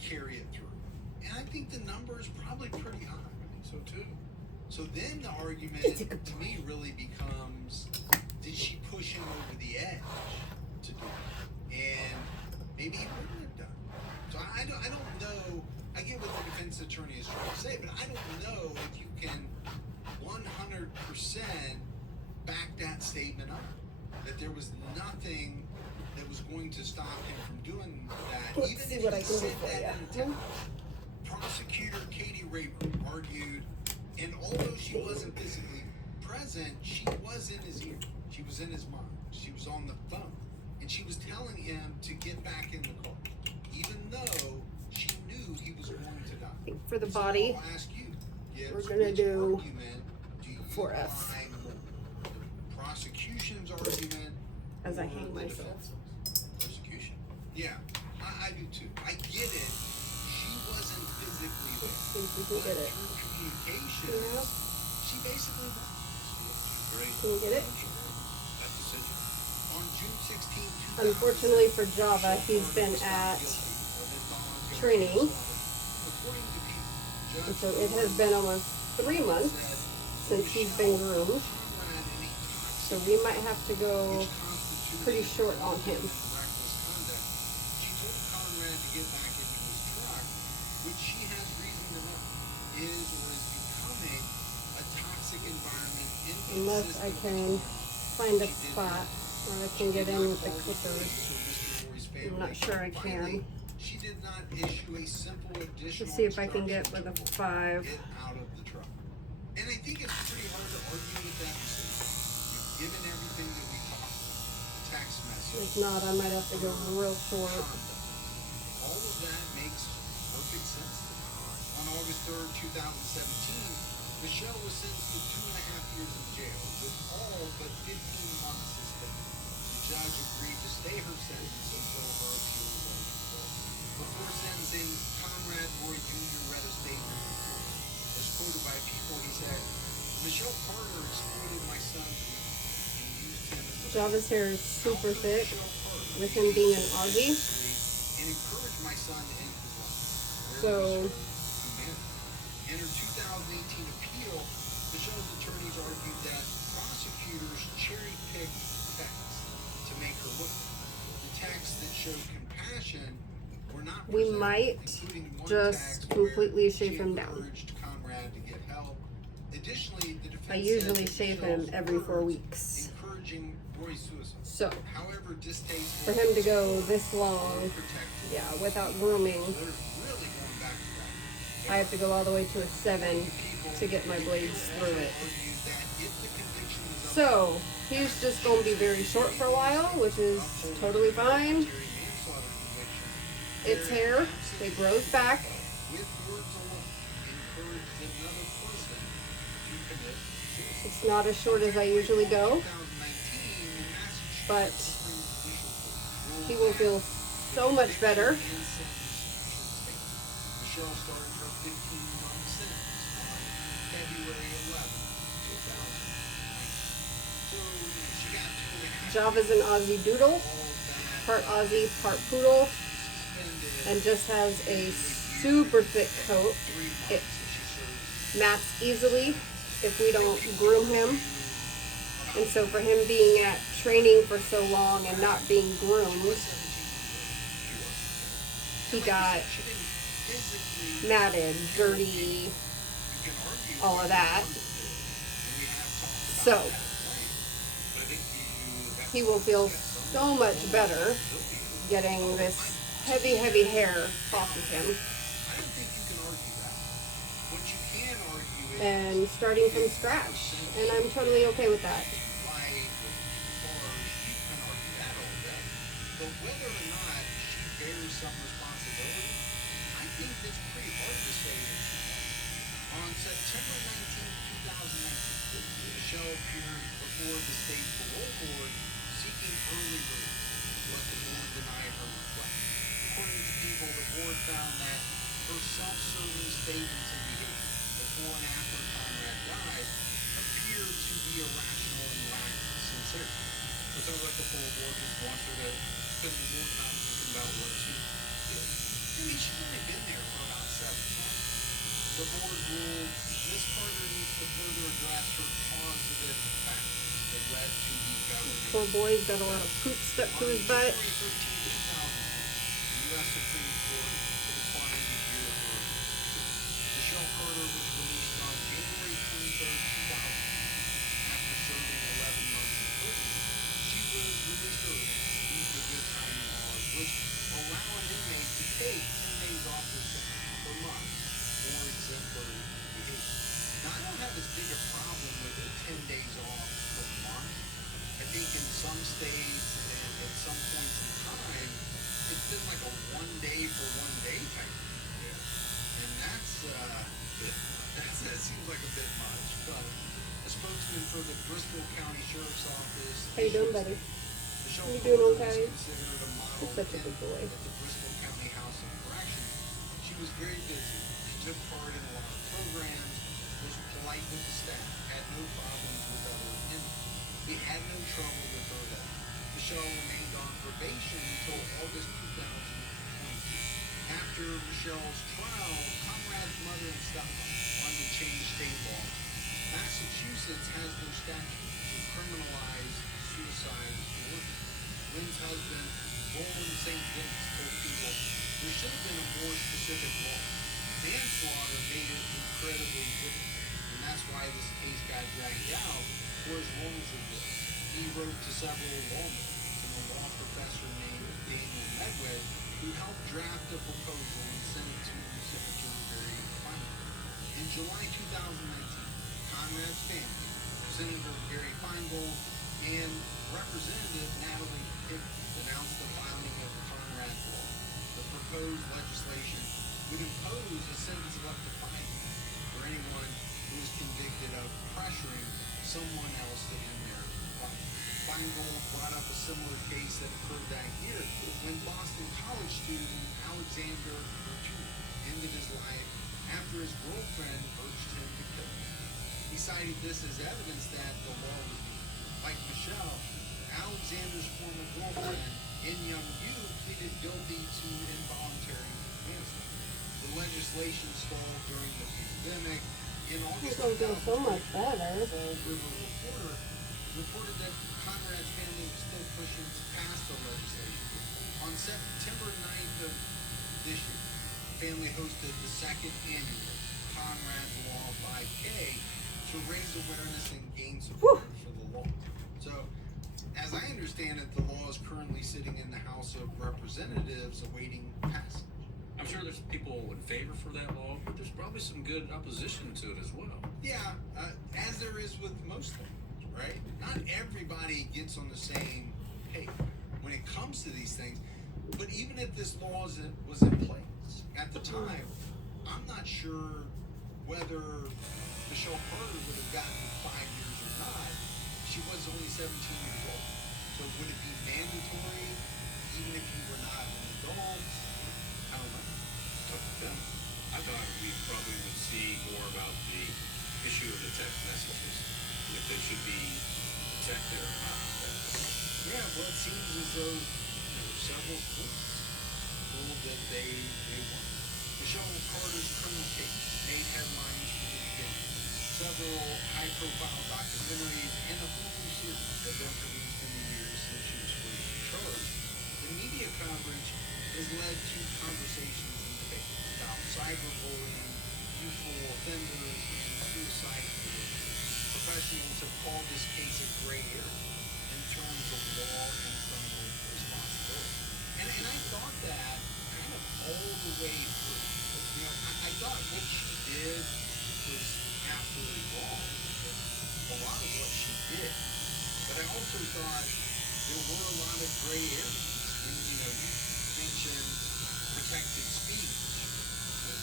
carry it through. And I think the number is probably pretty high. I think so too. So then the argument to me really becomes, did she push him over the edge to do it? And maybe he wouldn't have done it. So I don't know. I get what the defense attorney is trying to say, but I don't know if you can 100% back that statement up. That there was nothing that was going to stop him from doing that. Let's even see if what he I can do said for that you. in a text. Prosecutor Katie Rayburn argued, and although she wasn't physically present, she was in his ear. She was in his mind. She was on the phone. And she was telling him to get back in the car, even though she knew he was going to die. For the body, so I'll ask you, we're going to do do you 4S. buy more? The prosecution's argument as I or hang the myself. defense's? Prosecution. Yeah, I do too. I get it. She wasn't physically there. Let's see if we can get it. Through communication, Yeah. she basically won. Can you get it? That decision. On June 16th, Unfortunately for Java, he's been at training. And so it has been almost 3 months since he's been groomed. So we might have to go pretty short on him. She told Conrad to get back into his truck, which she has reason to know is or is becoming a toxic environment. Unless I can find a spot where I can get in with the clippers. I'm not sure I can. She did not issue a simple additional Let's see if I can get with a 5. get out of the truck. And I think it's pretty hard to argue with that decision. Given everything that we talked about, text message. If not, I might have to go real short. All of that makes perfect sense to me. On August 3rd, 2017, Michelle was sentenced to 2.5 years in jail with all but 15 months suspended. The judge agreed to stay her sentence until her appeal was overturned. Before sentencing, Conrad Roy Jr. read a statement. As quoted by People, he said, Michelle Carter exploited my son's weakness and used him as a Java's hair is super thick with him being an Aussie. and encouraged my son to end his life. So In her 2018 appeal, Michelle's attorneys argued that prosecutors cherry-picked texts to make her look good. The texts that showed compassion were not we presented, might including one just text completely where shave she him down. encouraged Conrad to get help. Additionally, the defense I usually said that shave him Michelle's every 4 words weeks. encouraging Roy's suicide. So However distasteful, for him to go this long, protected, yeah, without grooming, they're really going back to back. I have to go all the way to a 7 to get my blades through it. So he's just going to be very short for a while, which is totally fine. It's hair, it grows back. It's not as short as I usually go, but he will feel so much better. Michelle started her 15-month sentence on February 11th, 2019. So she got 2.5 Java's an AusiDoodle, part Aussie, part poodle, and just has a super thick coat. It mats easily if we don't groom him. And so for him being at training for so long and not being groomed, he got matted, dirty, all of that. So he will feel so much better getting this heavy, heavy hair off of him. And starting from scratch. And I'm totally okay with that. But whether or not she bears some responsibility, I think it's pretty hard to say that she does. On September 19, 2019, Michelle appeared before the state parole board seeking early release, but the board denied her request. According to People, the board found that her self-serving statements and behavior before and after Conrad died appeared to be irrational and lack sincerity. So it sounds like the full board just wants her to spend more time thinking about what she did. I mean, she only did the board ruled Miss Carter needs to further address her causative facts that led to the governing. Poor boy's got a lot of poop stuck to his butt. On January 13, 2000, the U.S. Supreme Court declined to hear her appeal. Michelle Carter was released on January 23, 2000, after serving 11 months in prison. She was released early due to good timing laws, which allow an inmate to take 10 days off their sentence per month for exemplary behavior. Now, I don't have as big a problem with the 10 days off per month. I think in some states and at some points in time, it's been like a 1 day for 1 day type of thing. Yeah. And that seems like a bit much, but a spokesman for the Bristol County Sheriff's Office. How you doing, buddy? Michelle You doing Carter okay? was considered a model You're such a good boy. at the Bristol County House of Corrections. She was very busy. She took part in a lot of programs, was polite with the staff, had no problems with other inmates. We had no trouble with her at all. Michelle remained on probation until August 2022. After Michelle's trial, Conrad's mother and stepmother wanted to change state law. Massachusetts has no statute to criminalize suicide for women. Lynn's husband, Roland St. Vince, told people there should have been a more specific law. Manslaughter made it incredibly difficult, and that's why this case got dragged out for as long as it did. He wrote to several lawmakers and a law professor named Daniel Medwed, who helped draft a proposal and sent it to Senator Barry Feingold. In July 2019, Conrad's family, Senator Gary Feingold, and Representative Natalie Pickett announced the filing of the Conrad's Law. The proposed legislation would impose a sentence of up to 5 years for anyone who is convicted of pressuring someone else to end their life. Feingold brought up a similar case that occurred that year when Boston College student Alexander Bertulli ended his life after his girlfriend urged him to kill him. He cited this as evidence that the law was needed. Like Michelle, Alexander's former girlfriend in Young U pleaded guilty to involuntary manslaughter. The legislation stalled during the pandemic. In August, It's going to do so much better. Fall River Reporter reported that Conrad's family was still pushing to pass the legislation. On September 9th of this year, the family hosted the second annual Conrad's Law 5K to raise awareness and gain support for the law. So, as I understand it, the law is currently sitting in the House of Representatives awaiting passage. I'm sure there's people in favor for that law, but there's probably some good opposition to it as well. Yeah, as there is with most things, right? Not everybody gets on the same page when it comes to these things. But even if this law was in place at the time, I'm not sure whether Michelle Carter would have gotten 5 years or not. She was only 17 years old. So would it be mandatory even if you were not an adult? I don't know. I thought we probably would see more about the issue of the text messages, if they should be protected or not. Yeah, well, it seems as though there were several courts ruled that they won. Michelle Carter's criminal case made headlines from the beginning. Several high-profile documentaries and a whole new series have been produced in the years since she was first charged. The media coverage has led to conversations and debate about cyberbullying, youthful offenders, and suicide prevention. Professionals have called this case a gray area in terms of law and criminal responsibility. And I thought that kind of all the way through. You know, I thought what she did was absolutely wrong. A lot of what she did. But I also thought there were a lot of gray areas. And, you know, you mentioned protected speech.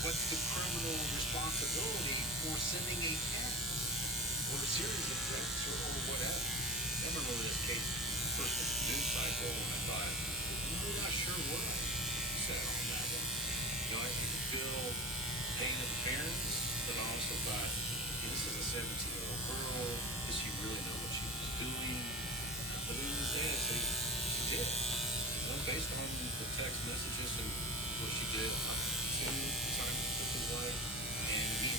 What's the criminal responsibility for sending a text or a series of texts or whatever? I remember this case first in the news cycle, and I thought, I'm really not sure what I said on that one. You know, I could feel pain of the parents, but I also thought, hey, this is a 17-year-old girl. Does she really know what she was doing? But at the end of the day, I say she did. You know, based on the text messages and what she did up to the time she took his life, and he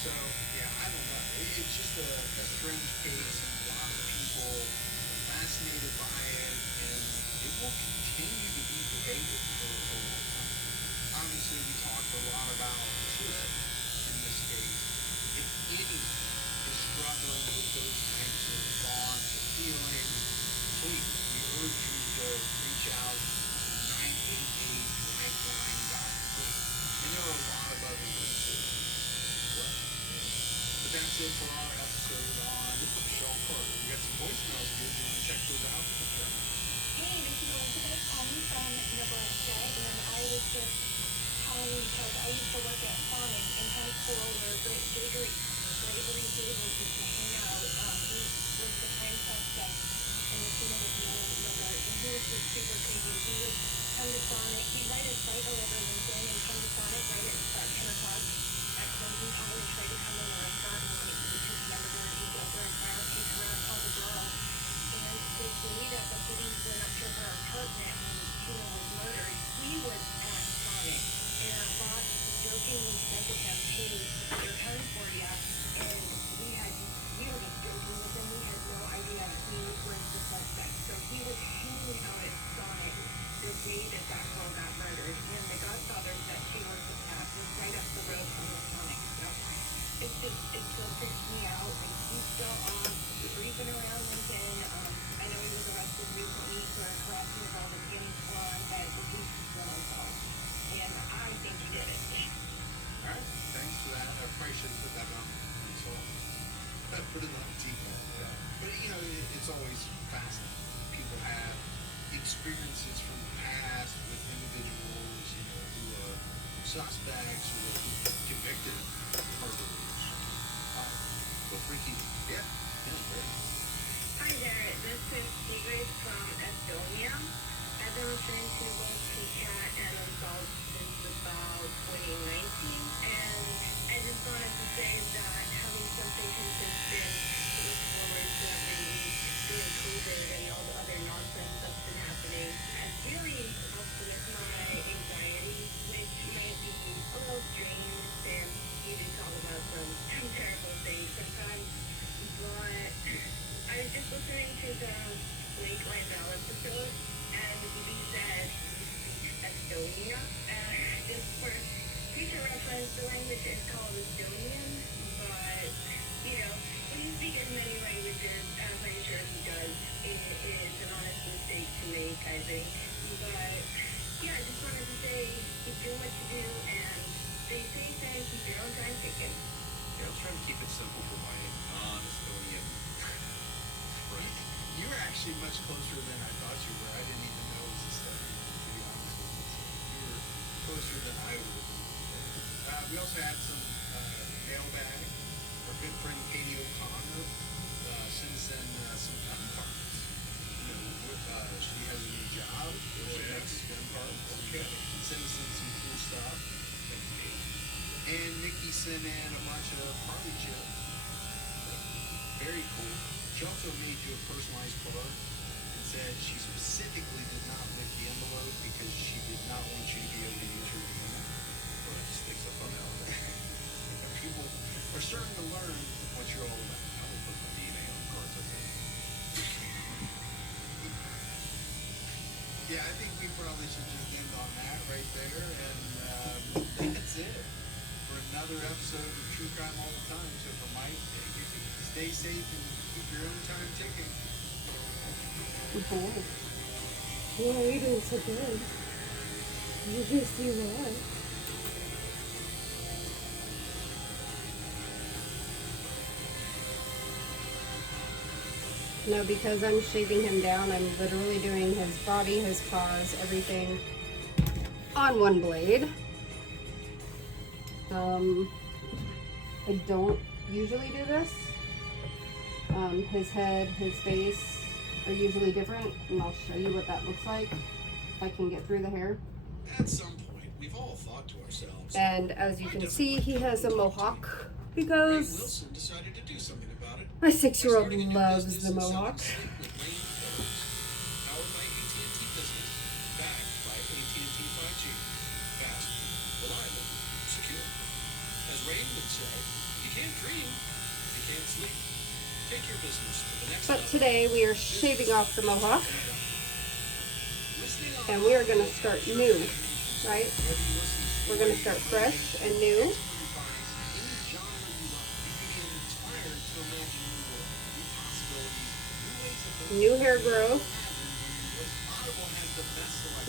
So, yeah, I don't know. It's just a strange case, and a lot of people are fascinated by it, and it will continue to be debated for a long time. Obviously, we talked a lot about suicide in this case. If anyone is struggling with those types of thoughts or feelings, please, we urge you to reach out to 988lifeline.org. And there are a lot of other resources as well. But that's it for our episode on Michelle Carter. We got some voicemails here. Do you want to check those out? Sure. Hey, this is Elizabeth calling from Nebraska, and I was just calling because I used to work at Sonic in high school where Gregory Davis used to hang out. He was the prime suspect in the shooting of the murder, and he was just super creepy. He would come to Sonic, he'd write his site all over LinkedIn and come to Sonic right at 10 o'clock at closing time and try to come in the restaurant and like eat his hamburger and he'd go for a crowd, take around all the girls. And if we meet up, the police went up to her apartment when Tina was murdered. We was at Sonic, and our boss jokingly said to him, "Hey, they're coming for ya." And we were just joking with him. We had no idea he was the suspect. So he was hanging out at Sonic the day that that girl got murdered. And the Godfathers that Taylor was at was right up the road from the Sonic. So it still freaks me out. Like, he's still off, creeping around LinkedIn. I know he was arrested recently for harassing of all the tanning salon, but the case is still unsolved. And I think he did it. All right. Thanks for that. I probably should have put that on. So I put it on TV. Yeah. But, you know, it's always fascinating. People have experiences from the past with individuals, you know, who are suspects or convicted murderers. Go freaky. Yeah. Yeah, great. Hi there, this is Sigrid from Estonia. I've been listening to both Cat and Unsolved since about 2019, and I just wanted to say that having something consistent to look forward to every week during COVID and all the other nonsense that's been happening has really helped with my anxiety, which might be a little strange since you do talk about some terrible things sometimes, but I was just listening to the Lake Lindell episode, and we said Estonia, just for future reference, the language is called Estonian, but, you know, when you speak as many languages, I'm pretty sure he does, it is an honest mistake to make, I think, but, yeah, I just wanted to say, keep doing what you do, and stay safe, and keep your own time ticking. Yeah, I was trying to keep it simple for my non-Estonian friend. You're actually much closer than I thought you were. I didn't even know it was a study, to be honest with you. So you're closer than I would have been. We also had some mailbag. Our good friend Katie O'Connor sent us in some gun parts. You know, she has a new job. She makes gun parts. Okay. Sent us in some cool stuff. And Nikki sent in a bunch of party chips. Very cool. She also made you a personalized card and said she specifically did not lick the envelope because she did not want you to be able to use her DNA. But it just sticks up on that one. People are starting to learn what you're all about. I will put my DNA on cards, I think. Yeah, I think we probably should just end on that right there. And that's it for another episode of True Crime All the Time. So for Mike, stay safe and keep your own time ticking. Boy. Yeah, you're doing so good. Yes, you are. No, because I'm shaving him down, I'm literally doing his body, his paws, everything on one blade. I don't usually do this. His head, his face are usually different, and I'll show you what that looks like if I can get through the hair. At some point, we've all thought to ourselves. And as you can see, he has a mohawk Ray because Wilson decided to do something about it. my 6-year-old loves the mohawk. Powered by AT&T Business, backed by AT&T 5G. Fast, reliable, secure. As Ray would say, you Can't sleep? Take your business to the next But level. today we are shaving off the mohawk, Listening and we are going to start new, right? We're going to start fresh and new. New hair growth,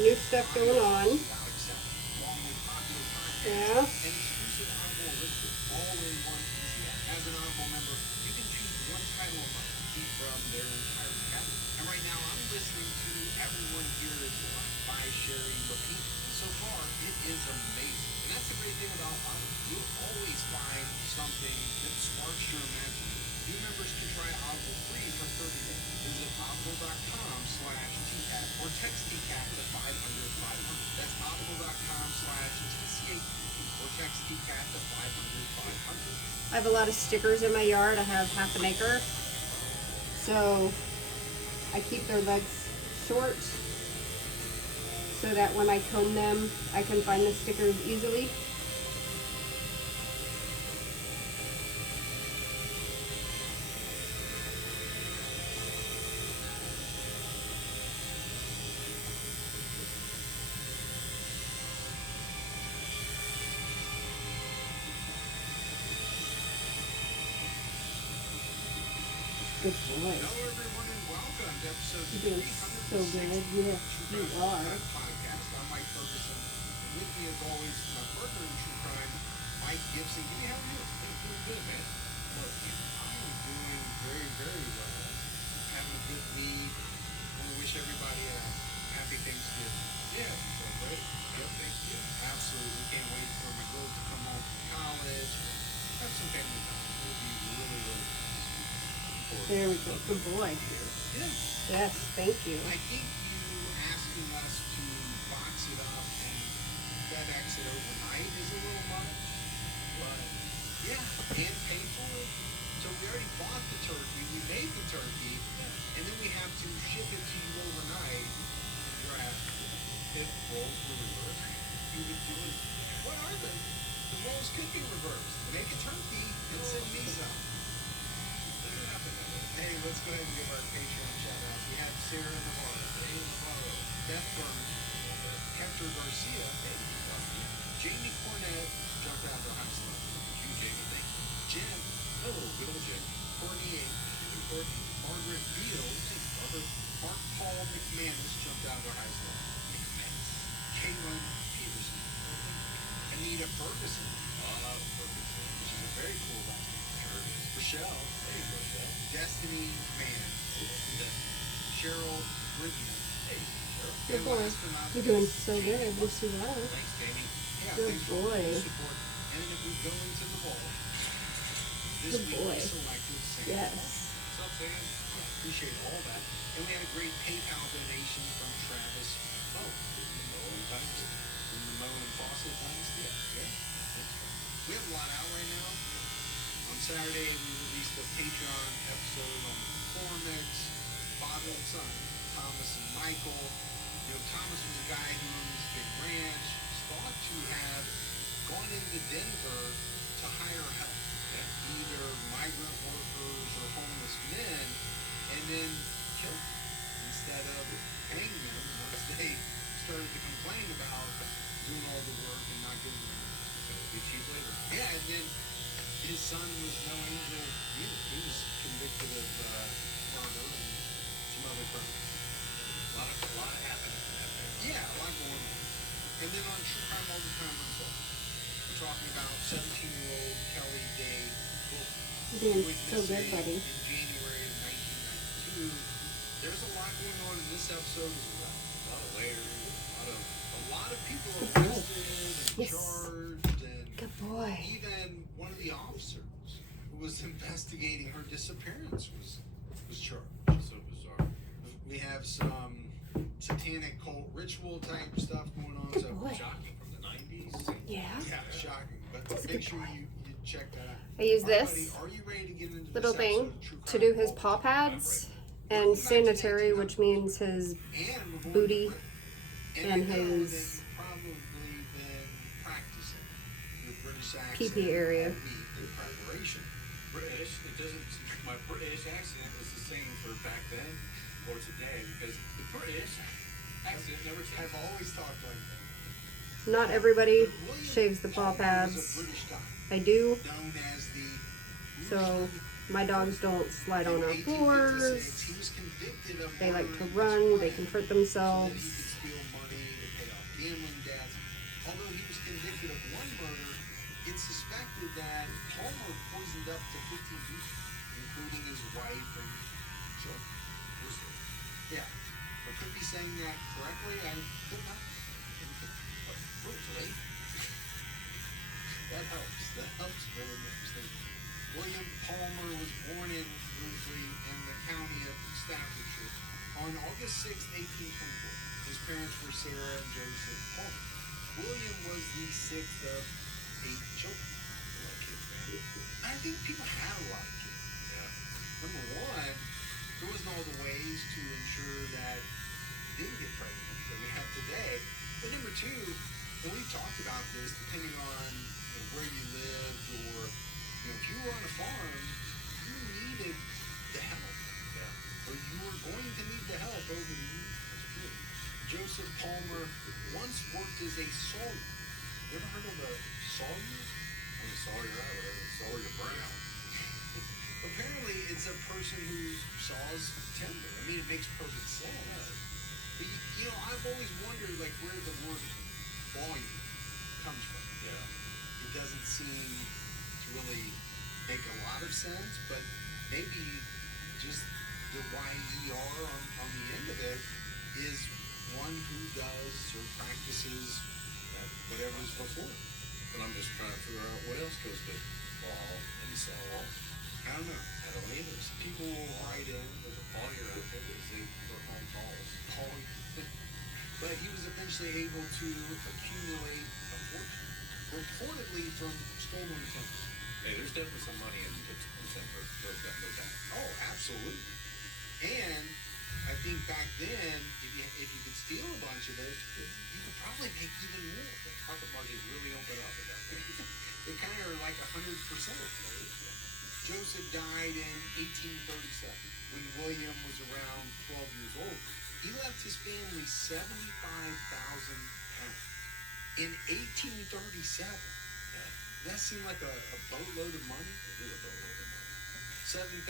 new stuff going on. Yeah. As an Audible member, you can choose one title a month to keep from their entire catalog. And right now, I'm listening to Everyone Here Is Loved by Sherry Lapine. And so far, it is amazing. And that's the great thing about Audible. You'll always find something that sparks your imagination. New members can try Audible free for 30 days. Visit audible.com/TCAT or text TCAT to 500-500. That's audible.com/TCAT or text TCAT to 500-500. I have a lot of stickers in my yard. I have half an acre. So I keep their legs short so that when I comb them, I can find the stickers easily. Good boy. Hello, everyone, and welcome to episode You're doing so good. Yes, you are. Podcast. I'm Mike Ferguson. With me, as always, my partner in true crime, Mike Gibson. Give me how are you? Doing good, man. Well, I am doing very, very well. Having a good week. Want to wish everybody a happy Thanksgiving. Yeah, so great. Yep, thank you. Absolutely. Can't wait for my girls to come home from college. Have some family time. It'll be really, really nice. There we go. Good boy. Yeah. Yes, thank you. I think you asking us to box it up and FedEx it overnight is a little much, but yeah, and pay for it. So we already bought the turkey, we made the turkey, and then we have to ship it to you overnight. You're asking if roles were reversed, you would do it. What are they? The roles could be reversed. Make a turkey and send me some. Hey, let's go ahead and give our Patreon shout out. We had Sarah Navarro, Beth Burns, Hector Garcia, Jamie Cornett jumped out of high school. Thank you, Jamie. Thank you. Jen. Oh, good old Jen. Courtney, Margaret Beals, Mark Paul McManus jumped out of high school. Caitlin Peterson. Anita Ferguson. Which is a very cool last name. Rochelle. Hey, Rochelle. Destiny Man. Cheryl Bridgman. Hey, Cheryl. Good And boy. last but not You're doing least, so good. Yes, you are. Thanks, Jamie. Yeah, Good thanks for all boy. the support. And if we go into the ball, this Good week boy. we selected Sam. Yes. What's up, Sam? Appreciate all that. And we had a great PayPal donation from Travis Moe. From the Moe and Fawcett Dynasty. Yeah. We have a lot out right now. On Saturday, we released a Patreon episode on the McCormicks, father and son, Thomas and Michael. You know, Thomas was a guy who owns a big ranch, was thought to have gone into Denver to hire help, either migrant workers or homeless men, and then killed them instead of paying them once they started to complain about doing all the work and not giving them be cheap labor. Yeah, and then his son was no angel either. He was convicted of murder and some other crimes. A lot happening. Yeah, a lot going on. And then on True Crime All the Time Unsolved, we're talking about 17-year-old Kelly Day Wilson. You're doing Who went so good, missing buddy. in January of 1992. There's a lot going on in this episode as well. A lot of layers, A lot of people Good boy. arrested and Yes. charged, and Good boy. even one of the officers who was investigating her disappearance was charged. so bizarre. We have some satanic cult ritual type stuff going on. Good So boy. Shocking from the 90s. Yeah. yeah, shocking. But That's a make good sure boy. you check that out. I use All right, this buddy, are you ready to get into little this episode thing of True to Crime do his All the paw Time? pads and sanitary, which means his And we're going booty to quit. and we know his that you've probably been practicing your British accent pee-pee area. all week in preparation. British, it doesn't, my British accent is the same for back then or today because the British accent never changed. I've always talked like that. Not everybody But William shaves the paw Palmer was pads. a British doctor, I do, known as the so my dogs don't slide In on our 1856, floors. he was convicted of They like to murdering run, they his can wife hurt so that he themselves. could steal money to pay off gambling debts. Although he was convicted of one murder, it's suspected that Palmer poisoned up to 15 people, including his wife and children. Yeah. I could be saying that correctly. I could not. Brutally. That helps. That helps very much. Thank you. William Palmer was born in Rugeley in the county of Staffordshire on August 6, 1824. His parents were Sarah and Joseph Palmer. William was the sixth of 8 children. A lot of kids, man. I think people had a lot of kids. Yeah. Number one, there wasn't all the ways to ensure that you didn't get pregnant that we have today. But number two, and we've talked about this, depending on where you lived or if you were on a farm, you needed the help. Yeah. Or you were going to need the help over the years. That's true. Joseph Palmer once worked as a sawyer. You ever heard of a sawyer? I'm a Sawyer out of it. Sawyer Brown. Apparently, it's a person who saws timber. I mean, it makes perfect sense. But I've always wondered where the word volume comes from. Yeah. It doesn't seem to really make a lot of sense, but maybe just the Y-E-R on the end of it is one who does or practices whatever's before. And I'm just trying to figure out what else goes with ball and saw. I don't know. I don't either. Some people will write in. There's a lawyer out there that say put on balls. Paul. But he was eventually able to accumulate a fortune, reportedly from stolen timber. Hey, there's definitely some money in timber. No doubt. Oh, absolutely. And I think back then, if you could steal a bunch of it, you could probably make even more. The profit margins really open up at that point. They kind of are like 100%. Joseph died in 1837 when William was around 12 years old. He left his family £75,000 in 1837. Yeah. That seemed like a boatload of money. It is a boatload of money. £7,000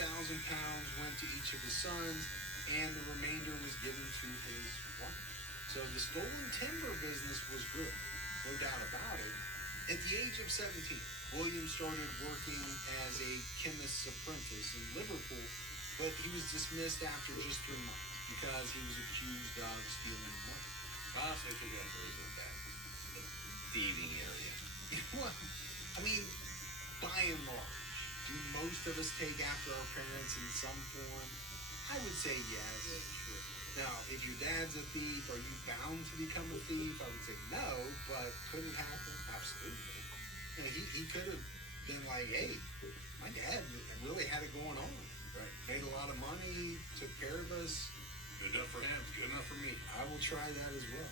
went to each of his sons, and the remainder was given to his wife. So the stolen timber business was good, no doubt about it. At the age of 17, William started working as a chemist's apprentice in Liverpool, but he was dismissed after just 3 months because he was accused of stealing money. I say forget where he went back. The thieving area. Well, I mean, by and large, do most of us take after our parents in some form? I would say yes. Sure. Now, if your dad's a thief, are you bound to become a thief? I would say no, but could it happen? Absolutely. He could have been like, hey, my dad really had it going on. Right. Made a lot of money, took care of us. Good enough for him. Good enough for me. I will try that as well.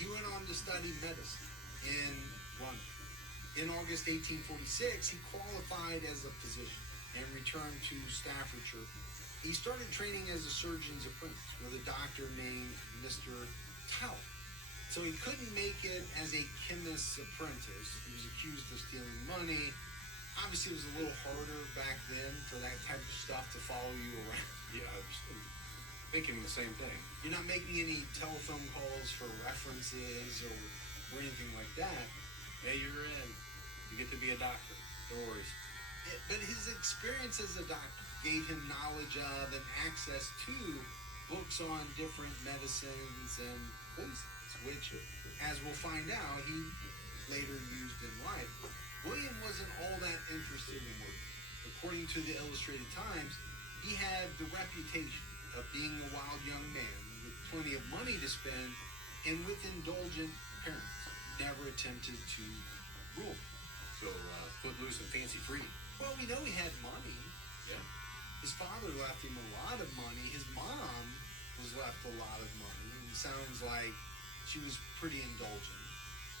He went on to study medicine in London. In August 1846, he qualified as a physician and returned to Staffordshire. He started training as a surgeon's apprentice with a doctor named Mr. Tower. So he couldn't make it as a chemist's apprentice. He was accused of stealing money. Obviously, it was a little harder back then for that type of stuff to follow you around. Yeah, I was thinking the same thing. You're not making any telephone calls for references or anything like that. Hey, you're in. You get to be a doctor. No worries. But his experience as a doctor gave him knowledge of and access to books on different medicines and poisons, which, as we'll find out, he later used in life. William wasn't all that interested in work. According to the Illustrated Times, he had the reputation of being a wild young man with plenty of money to spend and with indulgent parents. Never attempted to rule. So, footloose and fancy free. Well, we know he had money. Yeah. His father left him a lot of money. His mom was left a lot of money. And it sounds like she was pretty indulgent.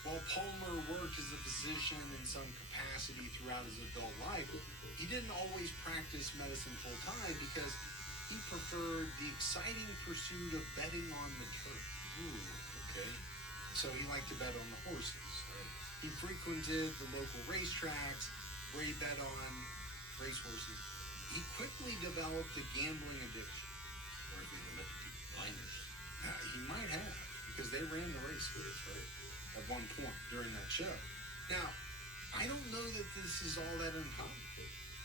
While Palmer worked as a physician in some capacity throughout his adult life, he didn't always practice medicine full-time because he preferred the exciting pursuit of betting on the turf. Ooh, okay. So he liked to bet on the horses. He frequented the local racetracks where he bet on racehorses. He quickly developed a gambling addiction. Or if you look at the blinders. He might have, because they ran the races at one point during that show. Now, I don't know that this is all that uncommon.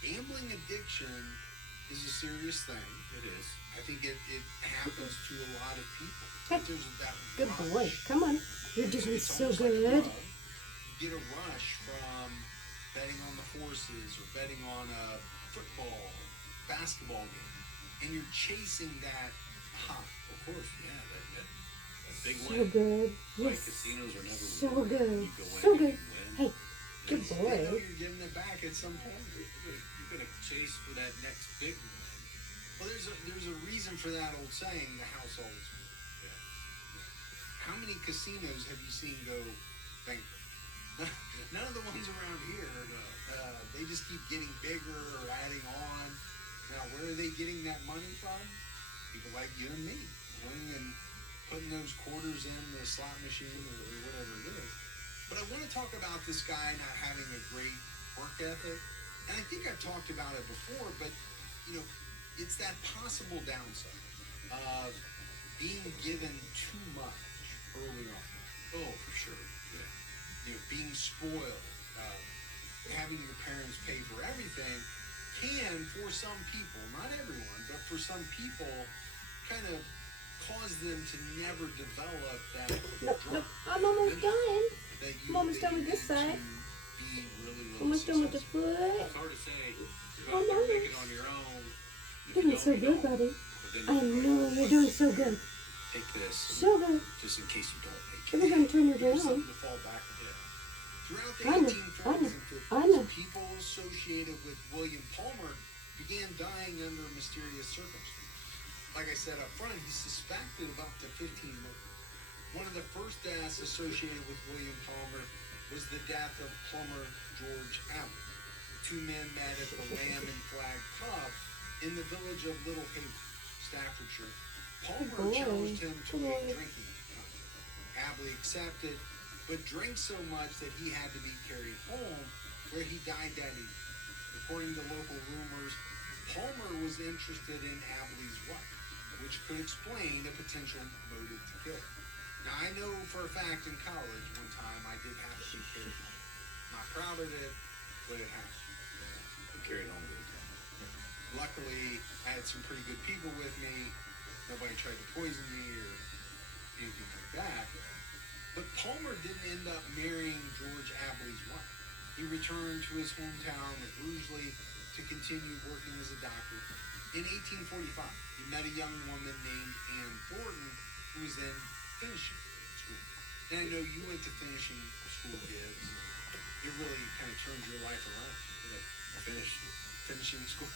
Gambling addiction is a serious thing. It is. I think it happens to a lot of people. Hey, There's that good rush. boy. Come on. You're doing It's so almost like a good. drug. You get a rush from betting on the horses or betting on a football, basketball game, and you're chasing that high. Of course, yeah. That big So win. good. Like Yes. casinos are never So rewarded. good. You go in, So you good. win. Hey, good They know boy. you're giving it back at some point. You're gonna chase for that next big win. Well, there's a reason for that old saying, the house always wins. Yeah. How many casinos have you seen go bankrupt? None of the ones around here. They just keep getting bigger or adding on. Now, where are they getting that money from? People like you and me, going and putting those quarters in the slot machine or whatever it is. But I want to talk about this guy not having a great work ethic. And I think I've talked about it before, but, it's that possible downside of being given too much early on. Oh, for sure. Yeah. Being spoiled, having your parents pay for everything can, for some people, not everyone, but for some people, kind of cause them to never develop that Nope, drive I'm almost done. that I'm almost done with this need to side. be really Almost done with the successful. foot. It's hard to say. You Oh, go out there and no. make it on your own. If Doing you so don't, you good, don't. buddy. But then I know you're doing so good. take this So good. just in case you don't make We're it. gonna turn you Here's around. something to fall back on. Throughout the I know, 1840s and 50s, I know. people associated with William Palmer began dying under mysterious circumstances. Like I said up front, he's suspected of up to 15 murders. One of the first deaths associated with William Palmer was the death of plumber George Abbott. The two men met at the Lamb and Flag pub in the village of Little Haven, Staffordshire. Palmer Boy. challenged him to a Boy. drinking contest. Abley accepted, but drank so much that he had to be carried home, where he died that evening. According to local rumors, Palmer was interested in Abley's wife, which could explain the potential motive to kill her. Now, I know for a fact in college one time I did have to be carried home. Not proud of it, but it happened. Carry it home with you. Luckily, I had some pretty good people with me. Nobody tried to poison me or anything like that. But Palmer didn't end up marrying George Abley's wife. He returned to his hometown of Rugeley to continue working as a doctor. In 1845, he met a young woman named Anne Thornton who was in finishing school. And I know you went to finishing school, Gibbs. It really kind of turned your life around. Finishing school.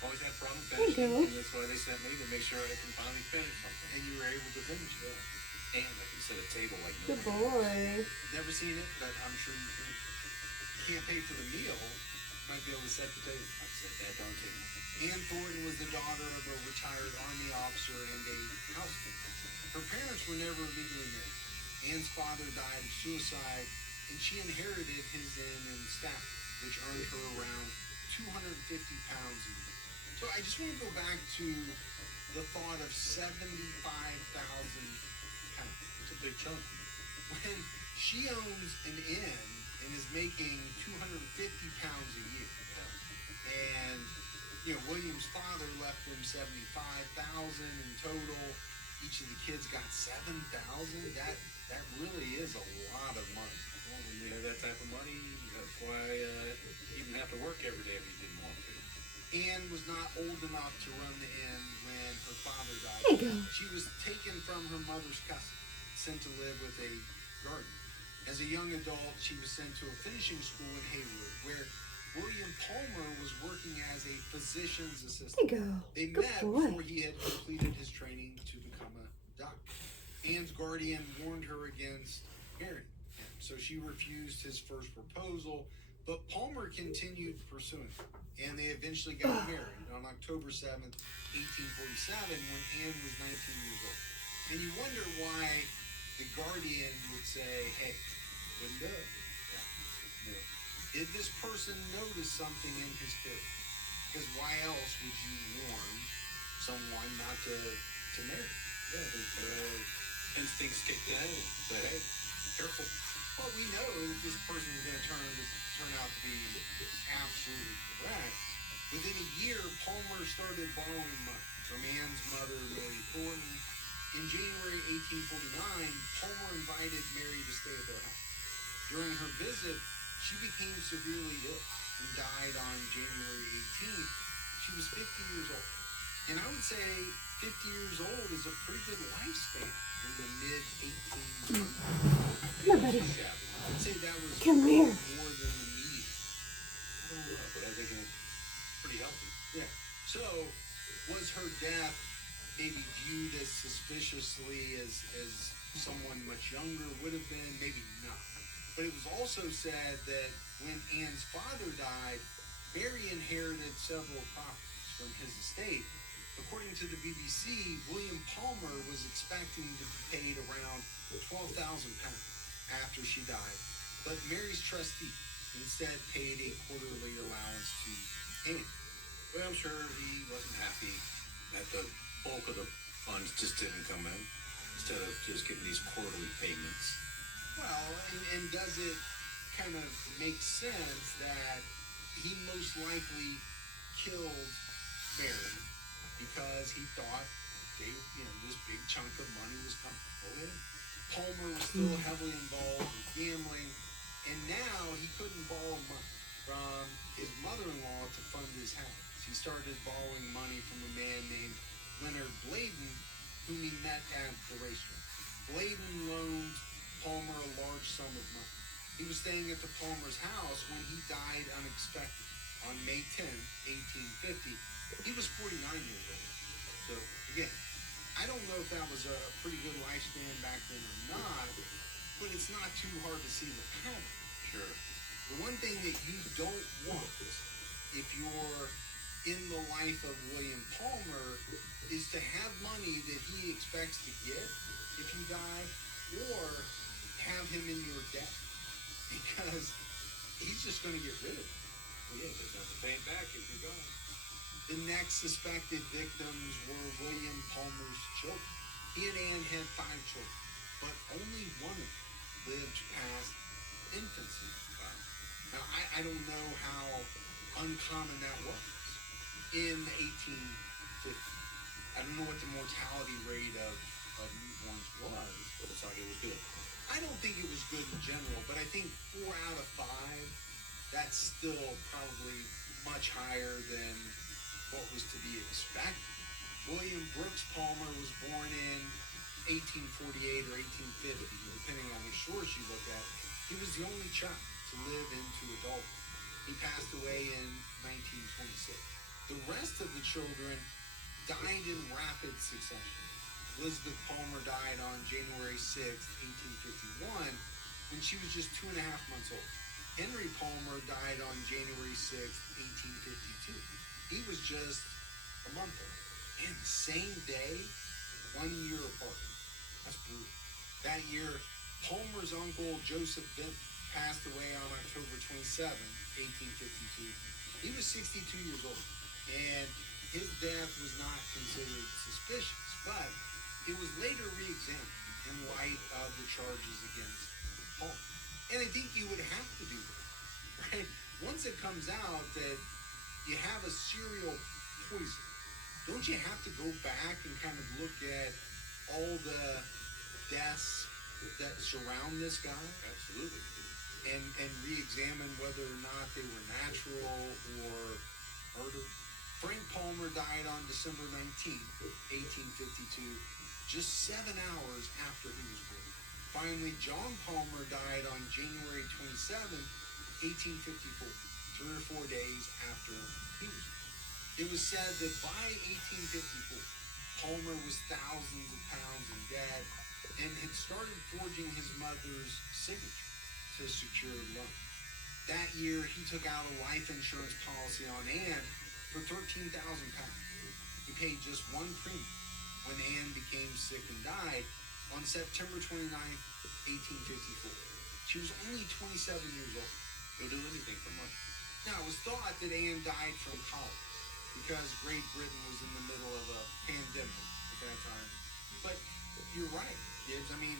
Always had problems There you finishing, go. and that's why they sent me to make sure I can finally finish something. And you were able to finish it. And I can set a table like Good nobody. boy. Never seen it, but I'm sure you can. You can't pay for the meal. Might be able to set the table. I said that don't take me. Anne Thornton was the daughter of a retired Army officer and a housekeeper. Her parents were never legally married. Anne's father died of suicide, and she inherited his inn in Stafford, which earned her around 250 pounds a year. So I just want to go back to the thought of 75,000 pounds. It's a big chunk. When she owns an inn and is making 250 pounds a year, and William's father left him 75,000 in total. Each of the kids got 7,000. That really is a lot of money. Well, when you have that type of money, that's why you didn't have to work every day if you didn't want to. Anne was not old enough to run the inn when her father died. There you go. She was taken from her mother's custody, sent to live with a gardener. As a young adult, she was sent to a finishing school in Haywood, where William Palmer was working as a physician's assistant. There you go. They Good met boy. before he had completed his training to become a doctor. Anne's guardian warned her against marrying him, so she refused his first proposal, but Palmer continued pursuing her, and they eventually got married on October 7th, 1847, when Anne was 19 years old. And you wonder why the guardian would say, hey, wouldn't do it. You know, did this person notice something in his character? Because why else would you warn someone not to marry? Yeah, their instincts kicked in and said, hey, careful. Well, we know that this person is going to turn out to be absolutely correct. Within a year, Palmer started borrowing money from Anne's mother, Mary Thornton. In January 1849, Palmer invited Mary to stay at their house. During her visit, she became severely ill and died on January 18th. She was 50 years old. And I would say 50 years old is a pretty good lifespan in the mid-1800s. Come here, buddy. I'd say that was Come here. more than the median. But I think it's pretty healthy. Yeah. So, was her death maybe viewed as suspiciously as someone much younger would have been? Maybe not. But it was also said that when Anne's father died, Mary inherited several properties from his estate. According to the BBC, William Palmer was expecting to be paid around £12,000 after she died, but Mary's trustee instead paid a quarterly allowance to Anne. Well, I'm sure he wasn't happy that the bulk of the funds just didn't come in instead of just getting these quarterly payments. Well, and does it kind of make sense that he most likely killed Mary because he thought this big chunk of money was coming? Okay. Palmer was still heavily involved with gambling, and now he couldn't borrow money from his mother-in-law to fund his house. He started borrowing money from a man named Leonard Bladen, whom he met at the racetrack. Bladen loaned Palmer a large sum of money. He was staying at the Palmer's house when he died unexpectedly on May 10, 1850. He was 49 years old. So, again, I don't know if that was a pretty good lifespan back then or not, but it's not too hard to see the pattern. Sure. The one thing that you don't want if you're in the life of William Palmer is to have money that he expects to get if you die, or have him in your debt, because he's just going to get rid of it. Well, yeah, there's nothing to pay it back if you're gone. The next suspected victims were William Palmer's children. He and Anne had 5 children, but only one of them lived past infancy. Wow. Now, I don't know how uncommon that was in 1850. I don't know what the mortality rate of newborns was. But it's like it was good. I don't think it was good in general, but I think 4 out of 5, that's still probably much higher than what was to be expected. William Brooks Palmer was born in 1848 or 1850, depending on which source you look at. He was the only child to live into adulthood. He passed away in 1926. The rest of the children died in rapid succession. Elizabeth Palmer died on January 6, 1851, when she was just 2.5 months old. Henry Palmer died on January 6, 1852. He was just a month old. And the same day, 1 year apart. That's brutal. That year, Palmer's uncle, Joseph Benton, passed away on October 27, 1852. He was 62 years old, and his death was not considered suspicious, but it was later re-examined in light of the charges against Palmer. And I think you would have to do that, right? Once it comes out that you have a serial poison, don't you have to go back and kind of look at all the deaths that surround this guy? Absolutely. And re-examine whether or not they were natural or murder. Frank Palmer died on December 19, 1852, just 7 hours after he was born. Finally, John Palmer died on January 27, 1854, 3 or 4 days after he was born. It was said that by 1854, Palmer was thousands of pounds in debt, and had started forging his mother's signature to secure a loan. That year, he took out a life insurance policy on Anne for £13,000. He paid just one premium when Anne became sick and died on September 29th, 1854. She was only 27 years old. He'll do anything for money. Now, it was thought that Anne died from cholera because Great Britain was in the middle of a pandemic at that time. But you're right, kids. I mean,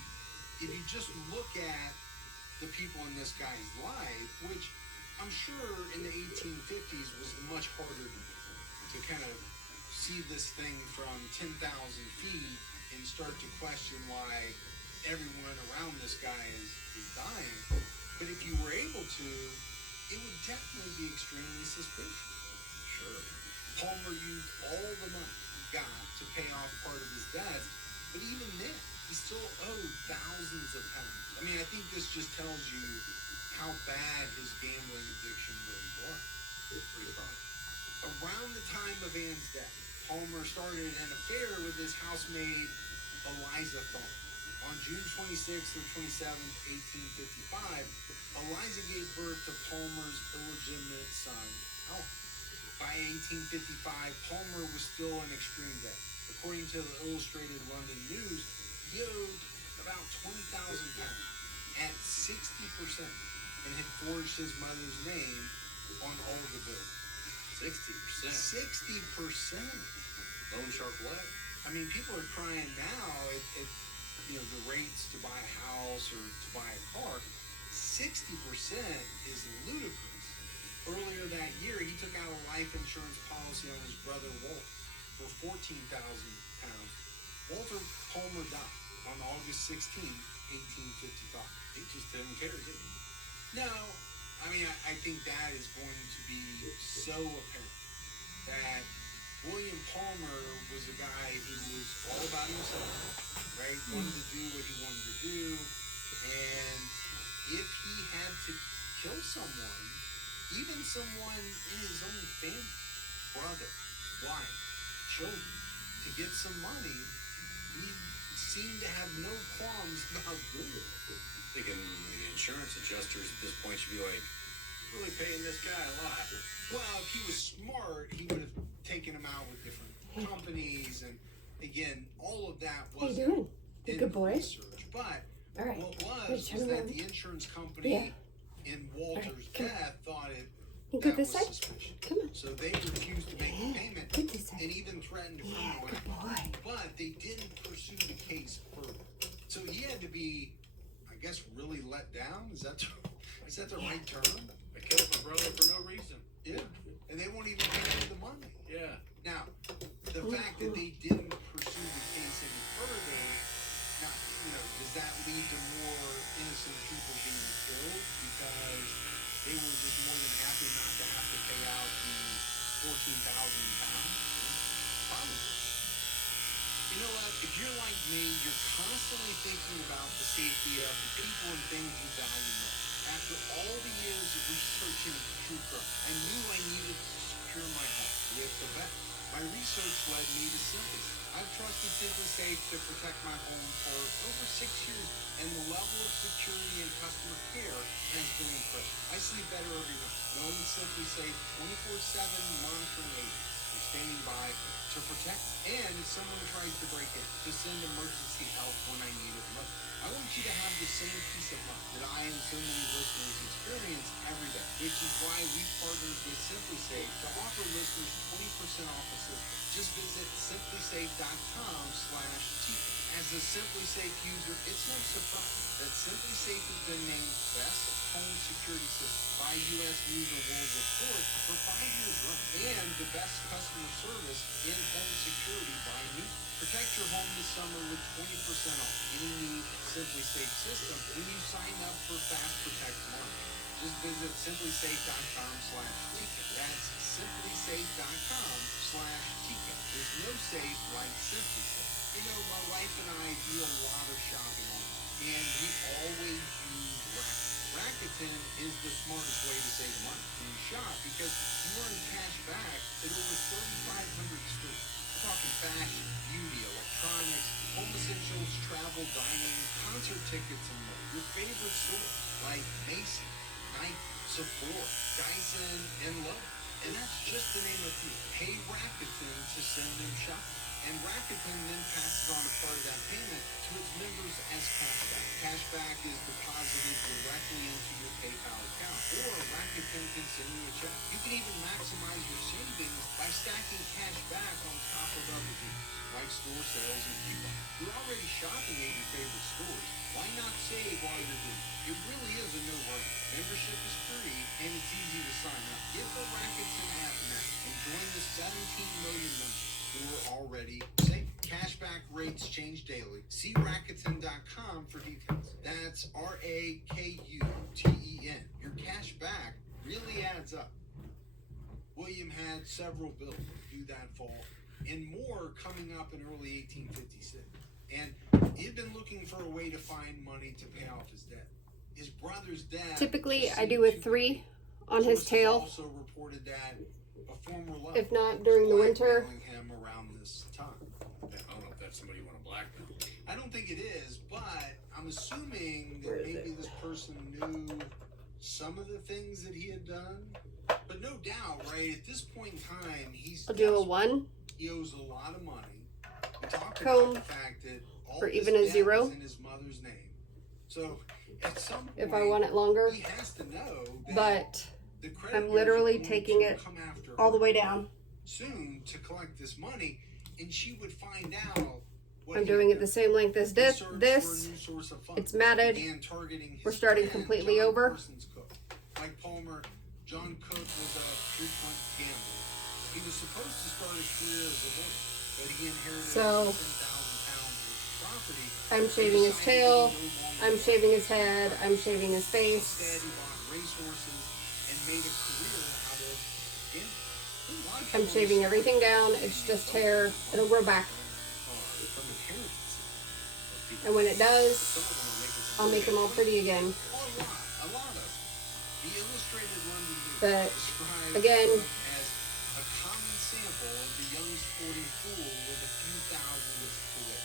if you just look at the people in this guy's life, which I'm sure in the 1850s was much harder to kind of see this thing from 10,000 feet and start to question why everyone around this guy is dying. But if you were able to, it would definitely be extremely suspicious. Sure. Palmer used all the money he got to pay off part of his debts, but even then, he still owed thousands of pounds. I mean, I think this just tells you how bad his gambling addiction really was. Pretty fun. Around the time of Anne's death, Palmer started an affair with his housemaid, Eliza Thorne. On June 26th or 27th, 1855, Eliza gave birth to Palmer's illegitimate son, Alfred. By 1855, Palmer was still in extreme debt. According to the Illustrated London News, he owed about £20,000 at 60% and had forged his mother's name on all the bills. 60%. 60%. Loan sharp leg. I mean, people are crying now at the rates to buy a house or to buy a car. 60% is ludicrous. Earlier that year, he took out a life insurance policy on his brother Walter for £14,000. Walter Palmer died on August 16, 1855. He just didn't care, did he? No, I mean, I think that is going to be so apparent that William Palmer was a guy who was all about himself, right? Wanted to do what he wanted to do, and if he had to kill someone, even someone in his own family, brother, wife, children, to get some money, he seemed to have no qualms about doing it. Thinking the insurance adjusters at this point should be like, really paying this guy a lot. Well, if he was smart, he would have taken him out with different companies, and again, all of that was doing? You in good boy? research. But All right. what Ready was to turn that around? the insurance company in Walter's come on. death thought You that good was this side? suspicious. Come on. So they refused to make a payment Good this side. and even threatened to Yeah, criminal good action. boy. But they didn't pursue the case further. So he had to be, I guess, really let down. Is that the right term? I killed my brother for no reason. Yeah. And they won't even pay the money. Yeah. Now, the fact that they didn't pursue the case any further, now, does that lead to more innocent people being killed because they were just more than happy not to have to pay out the £14,000? Probably. You know what? If you're like me, you're constantly thinking about the safety of the people and things you value most. After all the years of researching true crime, I knew I needed to secure my home with the best. My research led me to SimpliSafe. I've trusted SimpliSafe to protect my home for over 6 years, and the level of security and customer care has been impressive. I sleep better every night, knowing SimpliSafe 24/7 monitoring agents are standing by to protect, and if someone tries to break in, to send emergency help when I need it most. I want you to have the same peace of mind that I and so many listeners experience every day, which is why we partnered with SimpliSafe to offer listeners 20% off a system. Just visit simplysafe.com/Chica. As a SimpliSafe user, it's no surprise that SimpliSafe has been named Best Home Security System by U.S. News and World Report for 5 years running, and the best customer service in home security by News. Protect your home this summer with 20% off any new SimpliSafe system when you sign up for Fast Protect March. Just visit simplysafe.com/Chica. That's simplysafe.com/Chica. There's no safe like SimpliSafe. My wife and I do a lot of shopping online, and we always use Rakuten is the smartest way to save money when you shop because you earn cash back at over 3,500 stores. We're talking fashion, beauty, electronics, home essentials, travel, dining, concert tickets, and more. Your favorite stores like Macy, Nike, Sephora, Dyson, and Lowe's. And that's just to name a few. Pay Rakuten to send them shopping. And Rakuten then passes on a part of that payment to its members as cashback. Cashback is deposited directly into your PayPal account, or Rakuten can send you a check. You can even maximize your savings by stacking cash back on top of other deals, like store sales and coupons. You're already shopping at your favorite stores. Why not save while you're doing it? It really is a no-brainer. Membership is free, and it's easy to sign up. Get the Rakuten app now and join the 17 million members who are already saving. Cashback rates change daily. See Rakuten.com for details. That's Rakuten. Your cash back really adds up. William had several bills due that fall, and more coming up in early 1856. And he had been looking for a way to find money to pay off his debt. His brother's debt. Typically, I do a 3 on his tail. Also reported that a former lover, if not during the winter. Him around this time. I don't know if that's somebody you want to blackmail. I don't think it is, but I'm assuming that maybe this person knew some of the things that he had done. But no doubt, right, at this point in time, I'll do a 1. He owes a lot of money. We talked Comb, about the fact that all or his even a debt 0. is in his mother's name. So at some point, If I want it longer, he has to know that but the I'm creditors literally are going taking to it come after all the her way down. soon to collect this money, and she would find out what I'm he doing had it the done. same length as He this. searched for a This, new source of funds, it's matted. began targeting his We're starting friend, completely John over. Parsons Cook. Like Palmer, John Cook was a frequent gambler. He was supposed to start his career as a lawyer, but he inherited So, 10,000 pounds of property. I'm shaving his tail, I'm shaving his head, I'm shaving his face. Instead, he bought racehorses and made a career out of gambling. A lot of I'm people shaving everything down. It's just hair. It'll grow back. from inheritance. And when it does, I'll make them all pretty again. A lot of them. The Illustrated London News But, describes again, Cook as a common sample of the young sporting fool with a few thousands to win.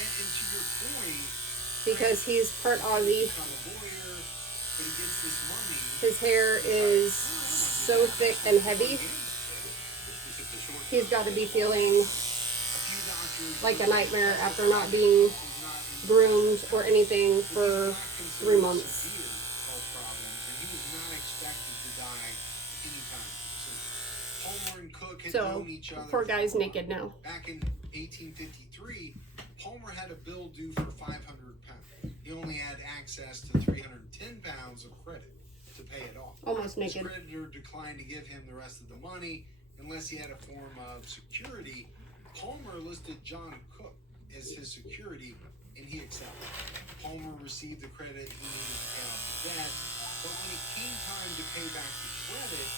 And to your point, because he's part Aussie, become a lawyer, but he gets this money. his hair is so thick and heavy. He's got to be feeling like a nightmare after not being groomed or anything for 3 months. So, poor guy's naked now. Back in 1853, Palmer had a bill due for 500 pounds. He only had access to 310 pounds of credit to pay it off. Almost His naked. creditor declined to give him the rest of the money unless he had a form of security. Palmer listed John Cook as his security, and he accepted. Palmer received the credit he needed to pay off the debt, but when it came time to pay back the credit,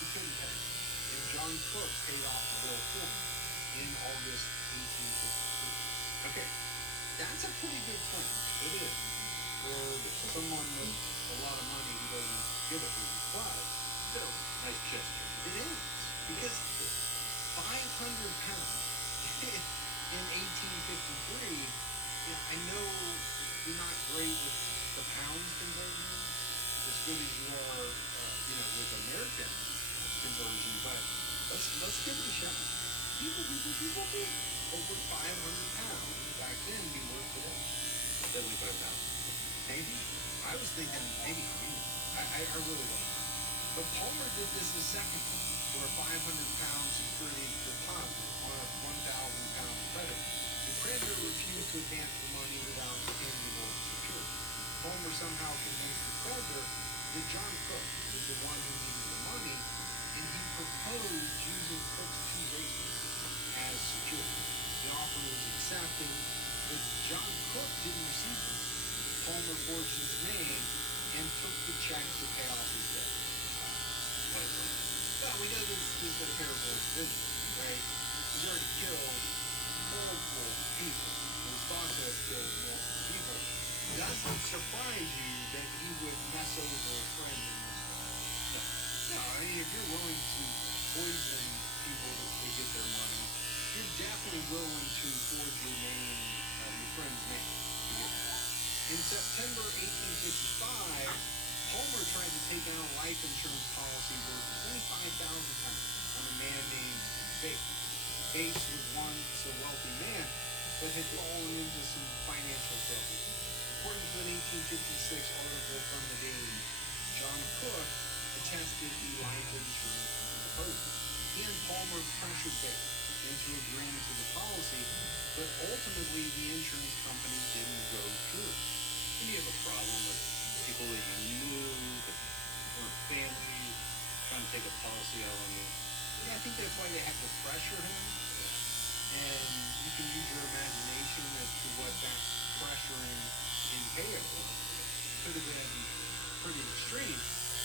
he couldn't pay. And John Cook paid off the bill for him in August 1853. Okay, that's a pretty good claim. It is. For someone with a lot of money who doesn't give it to you, but still, Nice gesture. it is. Because 500 pounds in 1853, I know you're not great with the pounds conversion, as good as you are, with American conversion, but let's give it a shot. People, over 500 pounds back then be worth today. 75 pounds. Maybe. I was thinking maybe 100. I really don't know. But Palmer did this the second time for a 500-pound security deposit on a 1,000-pound credit. The creditor refused to advance the money without tangible security. Palmer somehow convinced the creditor that John Cook was the one who needed the money, and he proposed using Cook's 2 racehorses as security. The offer was accepted, but John Cook didn't receive it. Palmer forged his name and took the check to pay off his debt. Well, we know this is a terrible business, right? He's already killed multiple people. He was thought to have killed multiple people. Doesn't surprise you that he would mess over a friend in this way. No, I mean, if you're willing to poison people to get their money, you're definitely willing to forge your name friend's name to get it. In September 1855, Palmer tried to take out a life insurance policy worth 25,000 pounds on a man named Bates. Bates was once a wealthy man, but had fallen into some financial trouble. According to an 1856 article from the Daily, John Cook attested the life insurance proposal. He and Palmer pressured Bates into agreeing to the policy, but ultimately the insurance company didn't go through. Didn't you have a problem with people that you knew that were family trying to take a policy out on you? Yeah, I think that's why they had to pressure him. And you can use your imagination as to what that pressuring entailed. Could have been pretty extreme.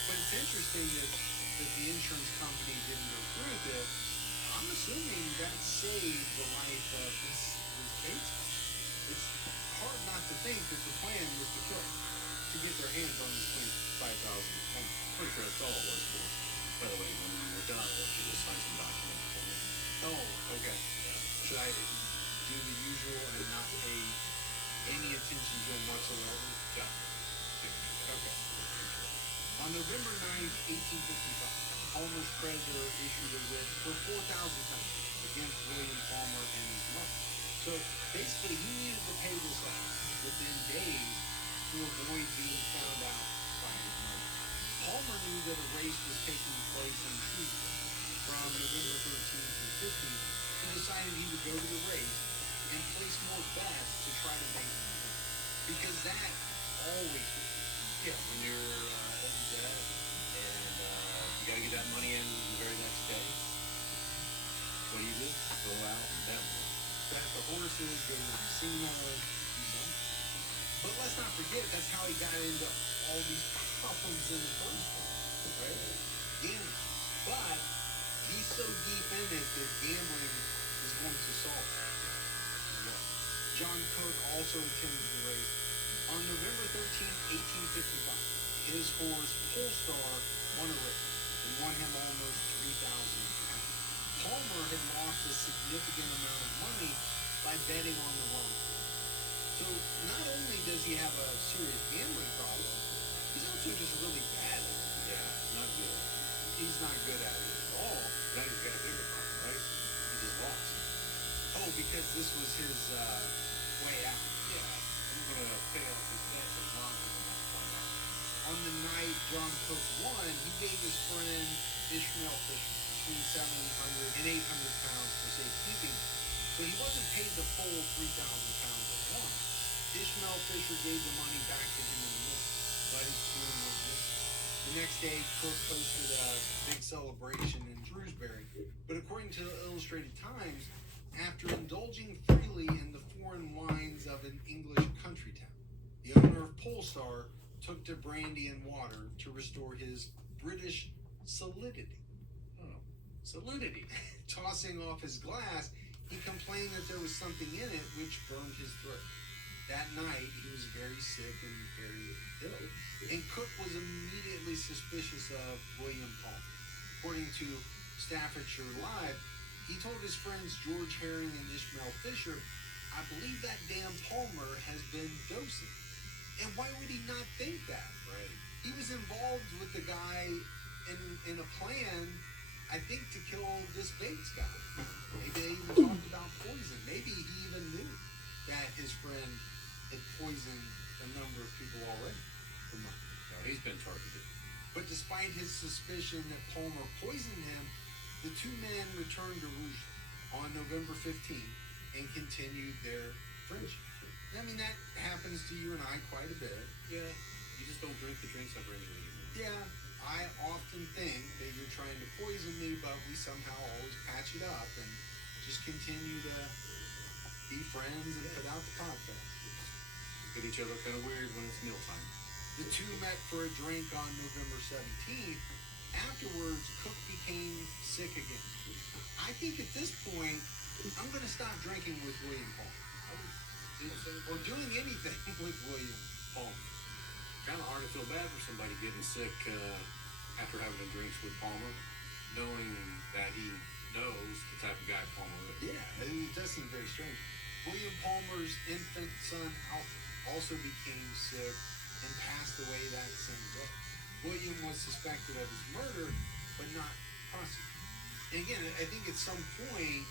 But it's interesting that the insurance company didn't go through with it. I'm assuming that saved the life of this Bates guy. It's hard not to think that the plan was to kill him, to get their hands on this 25,000 pounds. Pretty sure that's all it was for. By the way, when we're done, I want you to sign some documents for me. Oh, okay. Should I do the usual and not pay any attention to him whatsoever? Yeah. Okay. On November 9th, 1855, Palmer's creditor issued a writ for 4,000 pounds against William Palmer and his mother. So basically, he needed to pay this off within days to avoid being found out by his mother. Palmer knew that a race was taking place in Shrewsbury from November 13th through 15th. He decided he would go to the race and place more bets to try to make some money. Because that always works. Yeah, when you're in debt and you got to get that money in the very next day, what do? Go out and gamble. Bet the horses, go to the casino, but let's not forget, that's how he got into all these problems in the first place, right? Gambling. But he's so deep in it that gambling is going to solve it. John Cook also attended the race. On November 13th, 1855, his horse Polestar won a race and won him almost 3,000 pounds. Palmer had lost a significant amount of money by betting on the wrong horse. So not only does he have a serious gambling problem, he's also just really bad at it. Yeah, not good. He's not good at it at all. Now he's got a bigger problem, right? He just lost. Oh, because this was his way out. Yeah, I'm going to pay off his debt so John doesn't have to find out. On the night John Cook won, he gave his friend Ishmael Fisher between 700 and 800 pounds for safekeeping. So he wasn't paid the full 3,000 pounds at once. Ishmael Fisher gave the money back to him in the morning, but his spoon was missing. The next day, Cook hosted a big celebration in Shrewsbury. But according to the Illustrated Times, after indulging freely in the foreign wines of an English country town, the owner of Polestar took to brandy and water to restore his British solidity. Oh, solidity. Tossing off his glass, he complained that there was something in it which burned his throat. That night, he was very sick and very ill, and Cook was immediately suspicious of William Palmer. According to Staffordshire Live, he told his friends George Herring and Ishmael Fisher, "I believe that damn Palmer has been dosing." And why would he not think that? Right. He was involved with the guy in a plan, I think, to kill this Bates guy. Maybe they even talked about poison. Maybe he even knew that his friend had poisoned a number of people already for money. No, he's been targeted. But despite his suspicion that Palmer poisoned him, the two men returned to Rugeley on November 15th and continued their friendship. I mean, that happens to you and I quite a bit. Yeah, you just don't drink the drinks I bring you anymore. Yeah, I often think that you're trying to poison me, but we somehow always patch it up and just continue to be friends and put out the podcast. Look at each other kind of weird when it's mealtime. The two met for a drink on November 17th. Afterwards, Cook became sick again. I think at this point, I'm going to stop drinking with William Palmer. Or doing anything with William Palmer. Kind of hard to feel bad for somebody getting sick after having a drinks with Palmer, knowing that he knows the type of guy Palmer is. Yeah, it does seem very strange. William Palmer's infant son Alfred also became sick and passed away that same day. William was suspected of his murder, but not prosecuted. And again, I think at some point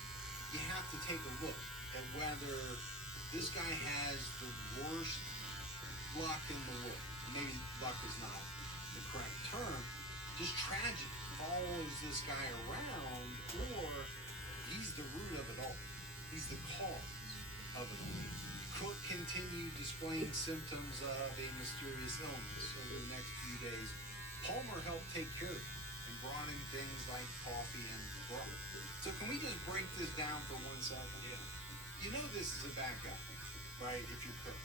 you have to take a look at whether this guy has the worst luck in the world. Maybe luck is not the correct term. Just tragedy follows this guy around, or he's the root of it all. He's the cause of it all. Cook continued displaying symptoms of a mysterious illness over the next few days. Palmer helped take care of him and brought in things like coffee and broth. So can we just break this down for 1 second? Yeah. You know this is a bad guy, right? If you cook.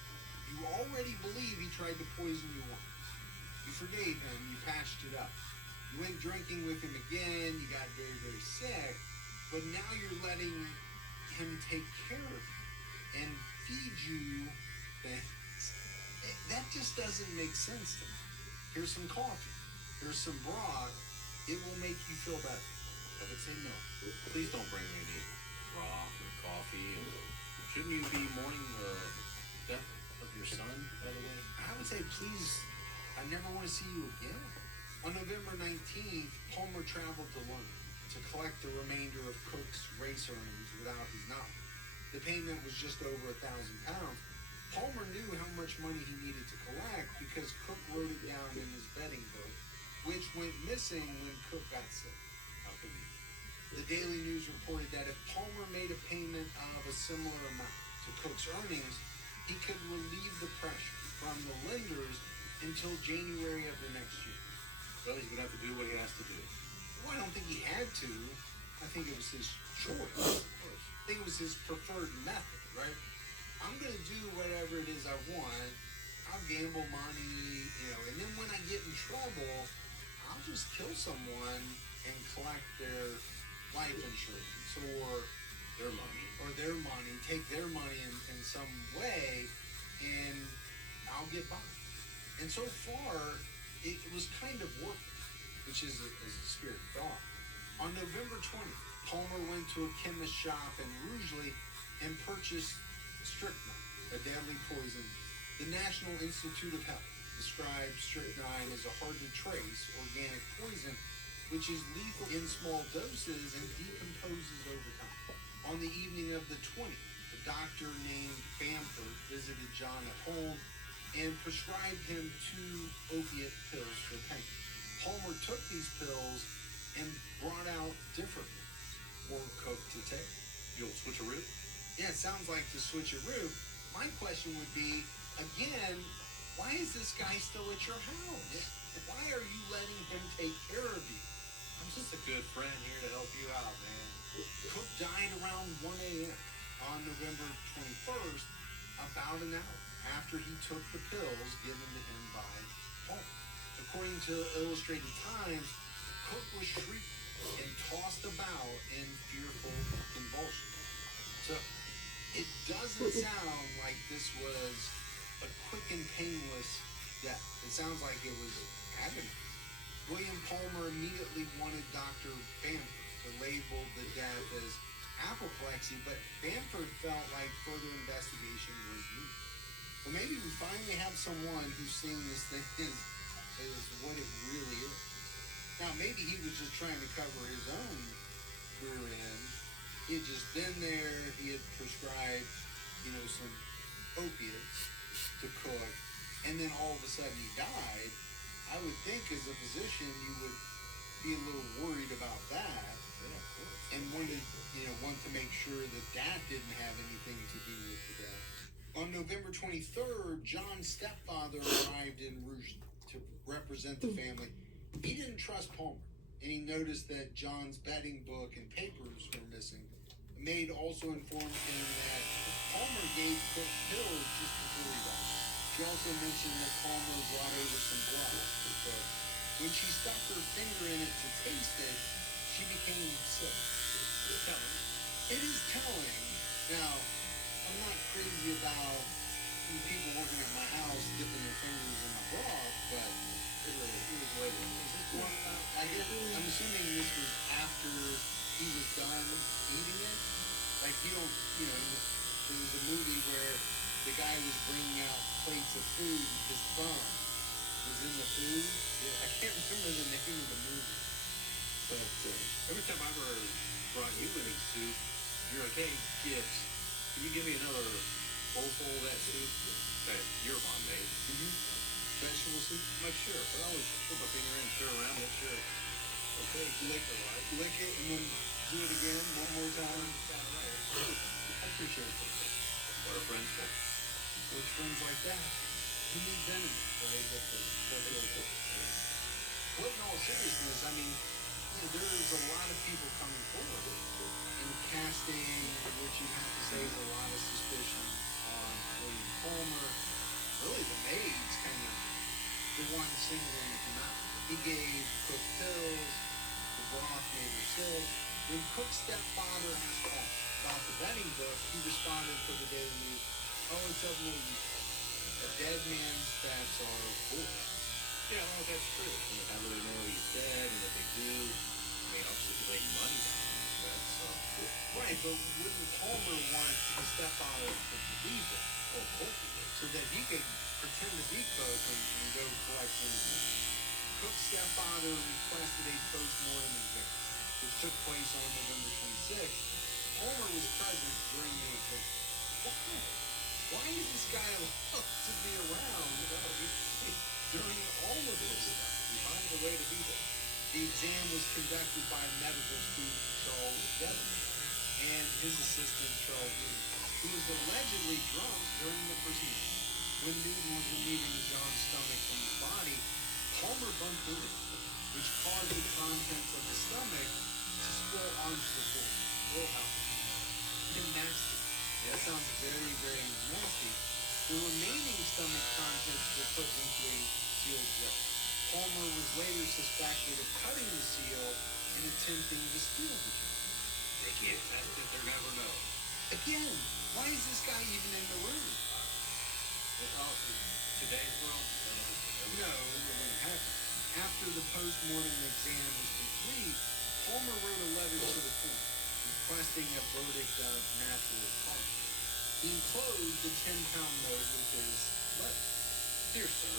You already believe he tried to poison you once. You forgave him, you patched it up. You went drinking with him again, you got very, very sick, but now you're letting him take care of you and feed you things. That just doesn't make sense to me. Here's some coffee. Here's some broth. It will make you feel better. I would say no. Please don't bring me any broth or coffee. And shouldn't you be mourning the death of your son, by the way? I would say, please, I never want to see you again. On November 19th, Palmer traveled to London to collect the remainder of Cook's race earnings without his knowledge. The payment was just over £1,000. Palmer knew how much money he needed to collect because Cook wrote it down in his betting book, which went missing when Cook got sick. How could you? The Daily News reported that if Palmer made a payment of a similar amount to Cook's earnings, he could relieve the pressure from the lenders until January of the next year. Well, he's going to have to do what he has to do. Well, I don't think he had to. I think it was his choice. I think it was his preferred method, right? I'm going to do whatever it is I want. I'll gamble money, and then when I get in trouble, I'll just kill someone and collect their life insurance or Their money. take their money in some way, and I'll get by. And so far, it was kind of working, which is a scary thought. On November 20th, Palmer went to a chemist shop in Rugeley and purchased strychnine, a deadly poison. The National Institute of Health described strychnine as a hard-to-trace organic poison, which is lethal in small doses and decomposes over time. On the evening of the 20th, a doctor named Bamford visited John at home and prescribed him 2 opiate pills for pain. Palmer took these pills and brought out different ones for Cook to take. The old switcheroo? Yeah, it sounds like the switcheroo. My question would be, again, why is this guy still at your house? Why are you letting him take care of you? I'm just a good friend here to help you out, man. Cook died around 1 a.m. on November 21st, about an hour after he took the pills given to him by Palmer. According to Illustrated Times, Cook was shrieking and tossed about in fearful convulsions. So it doesn't sound like this was a quick and painless death. It sounds like it was agonizing. William Palmer immediately wanted Dr. Bamford to label the death as apoplexy, but Bamford felt like further investigation was needed. Well, maybe we finally have someone who's seeing this thing as what it really is. Now, maybe he was just trying to cover his own rear end. He had just been there. He had prescribed, some opiates to Cook, and then all of a sudden he died. I would think as a physician you would be a little worried about that. Yeah, of course. And want to make sure that didn't have anything to do with the death. On November 23rd, John's stepfather arrived in Rugeley to represent the family. He didn't trust Palmer, and he noticed that John's betting book and papers were missing. The maid also informed him that Palmer gave Cook pills just before he died. She also mentioned that Palmer brought over some blood for Cook. When she stuck her finger in it to taste it, she became sick. It's telling. It is telling. Now, I'm not crazy about people working at my house dipping their fingers in my broth, but It was later. Is this one? I'm assuming this was after he was done eating it. Like, he there was a movie where the guy was bringing out plates of food, his thumb was in the food. Yeah. I can't remember the name of the movie. But every time I ever brought you any soup, you're like, hey, kids, can you give me another bowl full of that soup that your mom made? Vegetable soup? I'm like, sure, but I always put my finger in, stir around, make sure, okay, lick it right. Lick it and then do it again one more time. I appreciate it. What are friends for? With friends like that, who needs enemies, right? That's really cool. But in all seriousness, I mean, there's a lot of people coming forward and casting, which you have to say is a lot of suspicion on William Palmer. Really, the maids kind of the one singling him out. He gave Cook pills, the broth made her sick. When Cook's stepfather asked Paul about the betting book, he responded for the Daily News, "Oh, it's of no use. A dead man's bets are bull." Yeah, well, that's true. I mean, how do they know he's dead and what they do? I mean, obviously, they lay money down on his bets, so. Right, but wouldn't Palmer want his stepfather to believe it? Oh, of course he would. So that he could pretend to be Cook and go collect any money. Cook's stepfather requested a post-mortem exam, which took place on November 26th. Palmer was present during the exam. Why? Why is this guy allowed to be around during all of this stuff? He finds a way to be there. The exam was conducted by medical student Charles Devon and his assistant Charles Newton, who was allegedly drunk during the proceedings. When Newton was removing John's stomach from his body, Palmer bumped into it, which caused the contents of the stomach to spill onto the floor. Oh, how nasty. That sounds very, very nasty. The remaining stomach contents were put into a sealed jar. Palmer was later suspected of cutting the seal and attempting to steal the jar. They can't test it, they'll never know. Again, why is this guy even in the room? Well, today's world, No, it wouldn't happen. After the post-mortem exam was complete, Palmer wrote a letter to the court requesting a verdict of natural causes. He enclosed a 10-pound note with his letter. Dear sir,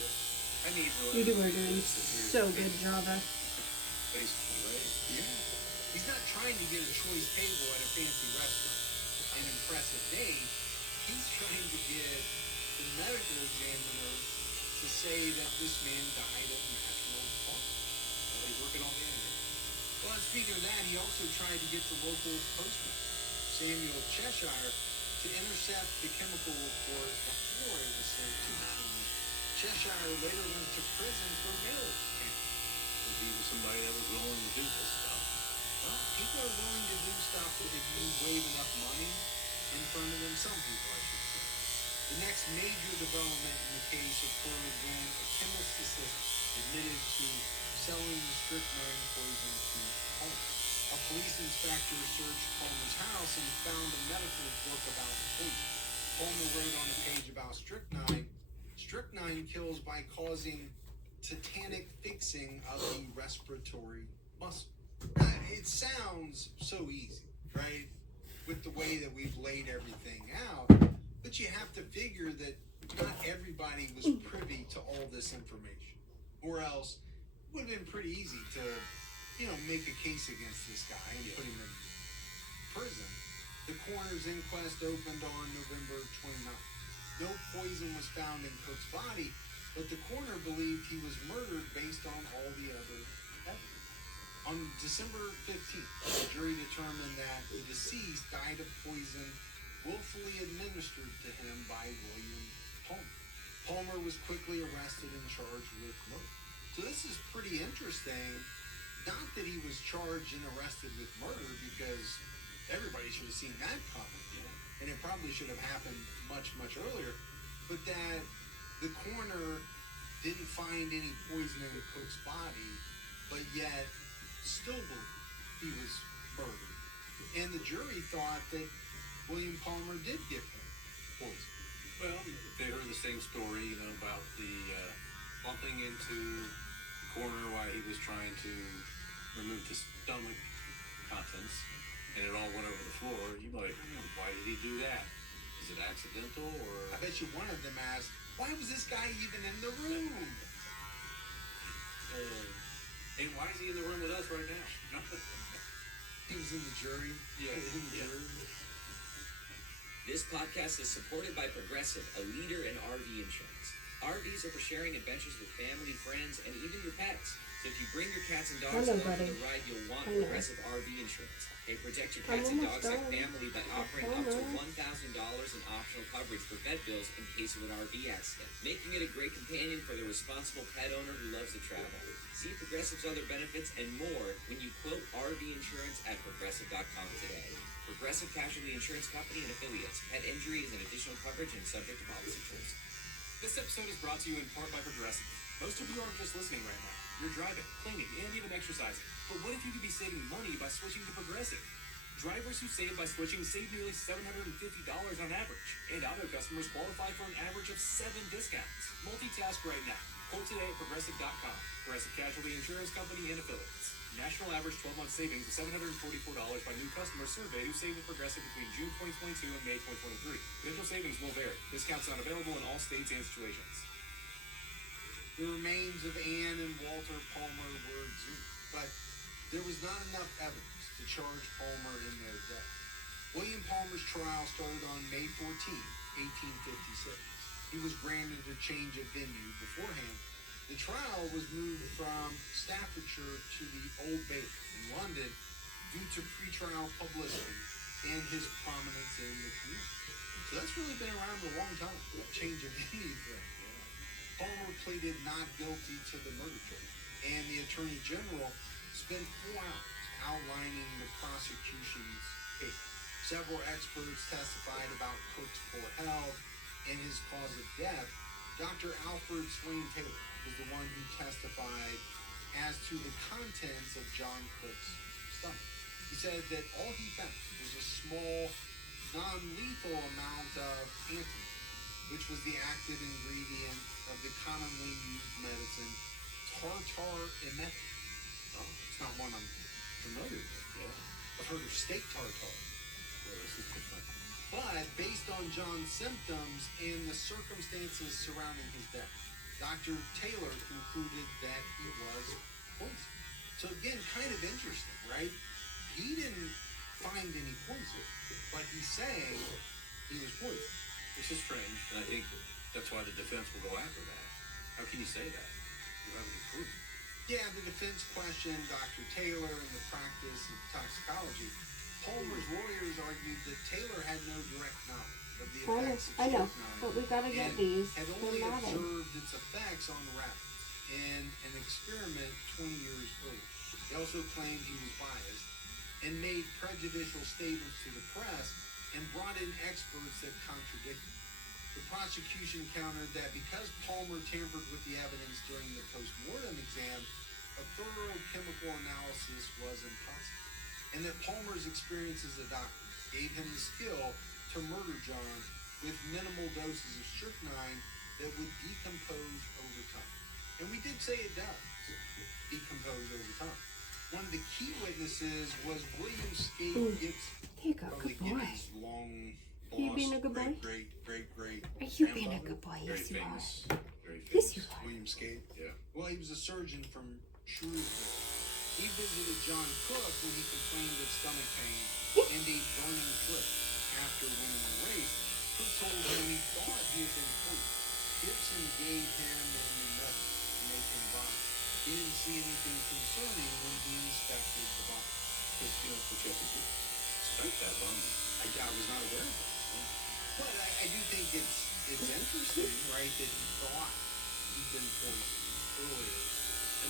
I need your You two are doing so good, Java. Basically, right? Yeah. He's not trying to get a choice table at a fancy restaurant, an impressive date. He's trying to get the medical examiner to say that this man died of natural causes. Well, he's working on the end. Well, and speaking of that, he also tried to get the local postman, Samuel Cheshire, to intercept the chemical report before it was sent to the scene. Cheshire later went to prison for mail tampering. If he was somebody that was willing to do this stuff. Well, people are willing to do stuff if you wave enough money in front of them. Some people, I should say. The next major development in the case occurred when a chemist's assistant admitted to selling the strychnine poison to Palmer. A police inspector searched Palmer's house and found a medical book about the poison. Palmer wrote on a page about strychnine. Strychnine kills by causing tetanic fixing of the respiratory muscle. It sounds so easy, right? With the way that we've laid everything out. But you have to figure that not everybody was privy to all this information. Or else it would have been pretty easy to, make a case against this guy and put him in prison. The coroner's inquest opened on November 29th. No poison was found in Cook's body, but the coroner believed he was murdered based on all the other evidence. On December 15th, the jury determined that the deceased died of poison willfully administered to him by William Palmer. Palmer was quickly arrested and charged with murder. So this is pretty interesting. Not that he was charged and arrested with murder, because everybody should have seen that coming. And it probably should have happened much, much earlier. But that the coroner didn't find any poison in Cook's body, but yet still believed he was murdered. And the jury thought that William Palmer did give him poison. Well, they heard the same story, about the bumping into the corner while he was trying to remove the stomach contents, and it all went over the floor. You'd be like, why did he do that? Is Is it accidental or? I bet you one of them asked, why was this guy even in the room? Hey, why is he in the room with us right now? He was in the jury. Yeah. In the Yeah. jury. This podcast is supported by Progressive, a leader in RV insurance. RVs are for sharing adventures with family, friends, and even your pets. So if you bring your cats and dogs Hello, along for buddy. the ride, you'll want Hello. Progressive RV insurance. They protect your I'm cats and almost dogs like done. family by offering up to Hello. $1,000 in optional coverage for vet bills in case of an RV accident, making it a great companion for the responsible pet owner who loves to travel. See Progressive's other benefits and more when you quote RV insurance at Progressive.com today. Progressive Casualty Insurance Company and Affiliates. Pet injury is an additional coverage and subject to policy terms. This episode is brought to you in part by Progressive. Most of you aren't just listening right now. You're driving, cleaning, and even exercising. But what if you could be saving money by switching to Progressive? Drivers who save by switching save nearly $750 on average. And auto customers qualify for an average of 7 discounts. Multitask right now. Quote today at Progressive.com. Progressive Casualty Insurance Company and Affiliates. National average 12-month savings of $744 by new customers surveyed who saved with Progressive between June 2022 and May 2023. Potential savings will vary. Discounts not available in all states and situations. The remains of Anne and Walter Palmer were exhumed, but there was not enough evidence to charge Palmer in their death. William Palmer's trial started on May 14, 1856. He was granted a change of venue beforehand. The trial was moved from Staffordshire to the Old Bailey in London due to pretrial publicity and his prominence in the community. So that's really been around a long time, that change of venue thing. Palmer pleaded not guilty to the murder charge, and the Attorney General spent 4 hours outlining the prosecution's case. Several experts testified about Cook's poor health and his cause of death. Dr. Alfred Swain Taylor was the one who testified as to the contents of John Cook's stomach. He said that all he found was a small, non-lethal amount of antimony, which was the active ingredient of the commonly used medicine tartar emetic. Oh, it's not one I'm familiar with. Yeah. I've heard of steak tartar. But based on John's symptoms and the circumstances surrounding his death, Dr. Taylor concluded that he was poisoned. So again, kind of interesting, right? He didn't find any poison, but he's saying he was poisoned. This is strange, and I think that's why the defense will go after that. How can you say that? You haven't been proven. Yeah, the defense questioned Dr. Taylor and the practice of toxicology. Palmer's lawyers argued that Taylor had no direct knowledge of the effects of I know, strychnine but we gotta get and these. had They're only not in. observed its effects on rabbits in an experiment 20 years earlier. They also claimed he was biased and made prejudicial statements to the press and brought in experts that contradicted. The prosecution countered that because Palmer tampered with the evidence during the post-mortem exam, a thorough chemical analysis was impossible, and that Palmer's experience as a doctor gave him the skill to murder John with minimal doses of strychnine that would decompose over time. And we did say it does decompose over time. One of the key witnesses was William Skate Gibson. There you go, Probably good boy. Gibson's long You being a good boy? great Are you being a good boy? Very Yes, you are. famous. Very famous. Yes, you are. William Skate. Yeah. Well, he was a surgeon from Shrewsbury. He visited John Cook when he complained of stomach pain and a burning foot after winning the race. Cook told him he thought he had been poisoned. Gibson gave him an medicine to make him vomit. He didn't see anything concerning when he inspected the body. Because you know, what you have to do. Inspect that vomit. I was not aware of that. But I do think it's interesting, right, that he thought he'd been poisoned earlier.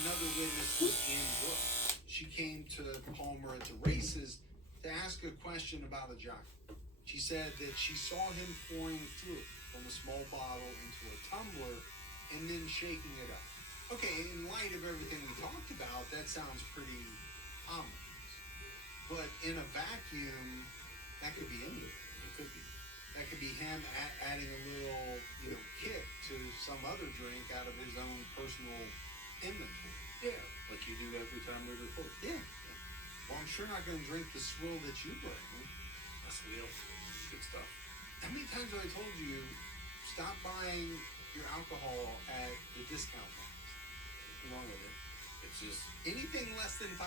Another witness was Anne Brooke. She came to Palmer at the races to ask a question about a jockey. She said that she saw him pouring fluid from a small bottle into a tumbler and then shaking it up. Okay, in light of everything we talked about, that sounds pretty ominous. But in a vacuum, that could be anything. It could be. That could be him adding a little, kick to some other drink out of his own personal inventory. Yeah, like you do every time we record. Yeah. Well, I'm sure not going to drink the swill that you bring. That's real. Good stuff. How many times have I told you, stop buying your alcohol at the discount box? What's wrong with it? It's just, Anything less than $5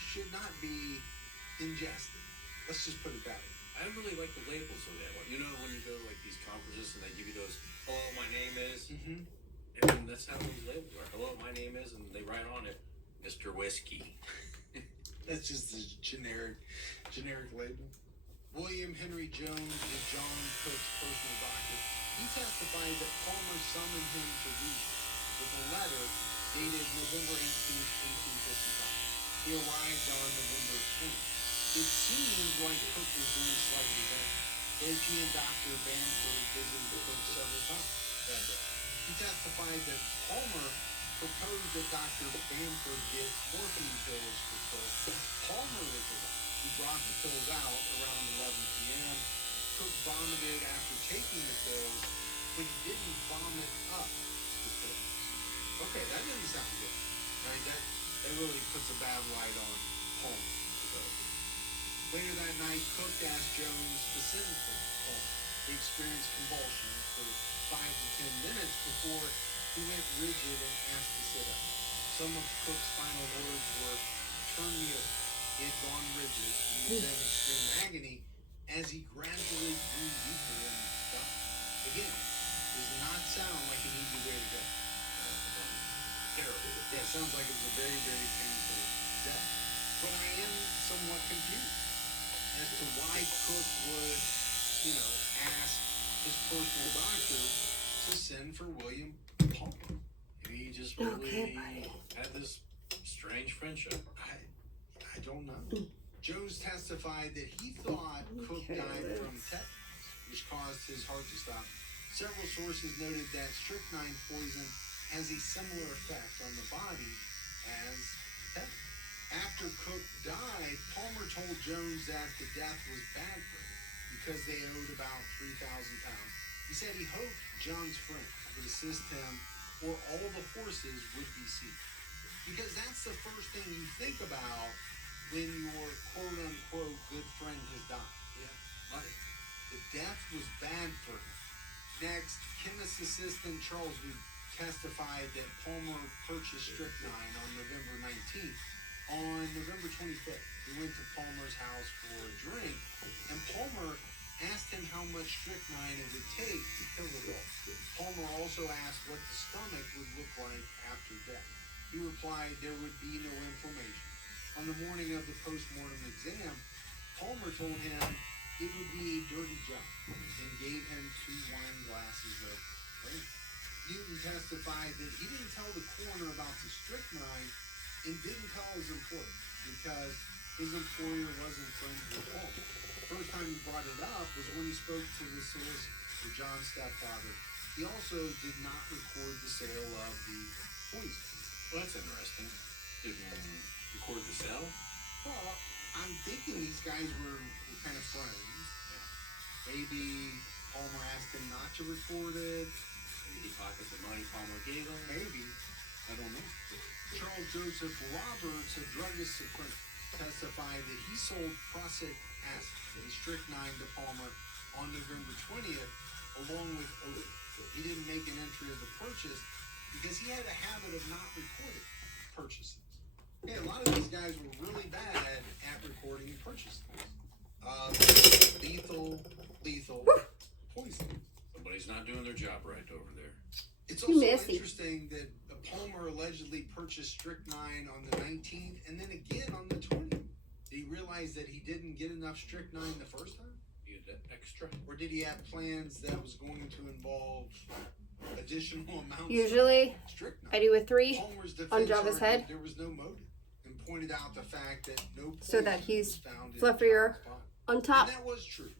should not be ingested. Let's just put it that way. I don't really like the labels of that one. You know, when you go to like these conferences and they give you those, hello, my name is, Mm-hmm. and that's how those labels are. Hello, my name is, and they write on it, Mr. Whiskey. That's just a generic label. William Henry Jones is John Cook's personal doctor. He testified that Palmer summoned him to read with a letter dated November 18th, 1855. He arrived on November 20th. It seemed like Cook was doing slightly better. Both he and Dr. Bamford visited Cook several times that day. He testified that Palmer proposed that Dr. Bamford get morphine pills for Cook. Palmer was the one who brought the pills out around 11 p.m. Cook vomited after taking the pills, but he didn't vomit up the pills. Okay, that doesn't sound good. Right? That really puts a bad light on Palmer. So, later that night, Cook asked Jones specifically Palmer. He experienced convulsions for 5 to 10 minutes before he went rigid and asked to sit up. Some of Cook's final words were, "Turn me over." He had gone rigid and was in extreme agony as he gradually grew weaker and died. Again, does not sound like an easy way to go. Terrible. Yeah, it sounds like it was a very, very painful death. But I am somewhat confused as to why Cook would, ask his personal doctor to send for William Palmer. Maybe he just Okay, really buddy. had this strange friendship. I don't know. Jones testified that he thought Cook Okay, died from let's- tetanus, which caused his heart to stop. Several sources noted that strychnine poison has a similar effect on the body as tetanus. After Cook died, Palmer told Jones that the death was bad for him because they owed about 3,000 pounds. He said he hoped John's friend would assist him or all the horses would be seized. Because that's the first thing you think about when your quote-unquote good friend has died. Yeah. Money. The death was bad for him. Next, chemist assistant Charles Wood testified that Palmer purchased strychnine on November 19th. On November 25th, he went to Palmer's house for a drink, and Palmer asked him how much strychnine it would take to kill it all. Palmer also asked what the stomach would look like after death. He replied there would be no inflammation. On the morning of the post-mortem exam, Palmer told him it would be a dirty job and gave him 2 wine glasses of brandy. Newton testified that he didn't tell the coroner about the strychnine and didn't tell his employer because his employer wasn't friends with Palmer. The first time he brought it up was when he spoke to the solicitor, John's stepfather. He also did not record the sale of the poison. Well, that's interesting. Didn't record the sale? Well, I'm thinking these guys were kind of friends. Maybe Palmer asked him not to record it. Maybe he pockets the money Palmer gave him. Maybe. I don't know. Charles Joseph Roberts, a druggist apprentice, testified that he sold prussic acid, a strychnine, to Palmer on November 20th, along with opium. He didn't make an entry of the purchase because he had a habit of not recording purchases. Hey, a lot of these guys were really bad at recording purchases. Lethal poison. Somebody's not doing their job right over there. It's Too also messy. interesting that Palmer allegedly purchased strychnine on the 19th and then again on the 20th. Did he realize that he didn't get enough strychnine the first time? You get that extra. Or did he have plans that was going to involve additional amounts Usually, of strychnine? I do a 3 Palmer's defense on Java's argued head. there was no motive and pointed out the fact that no poison So that he's was found in fluffier John's body. on top. And that was true.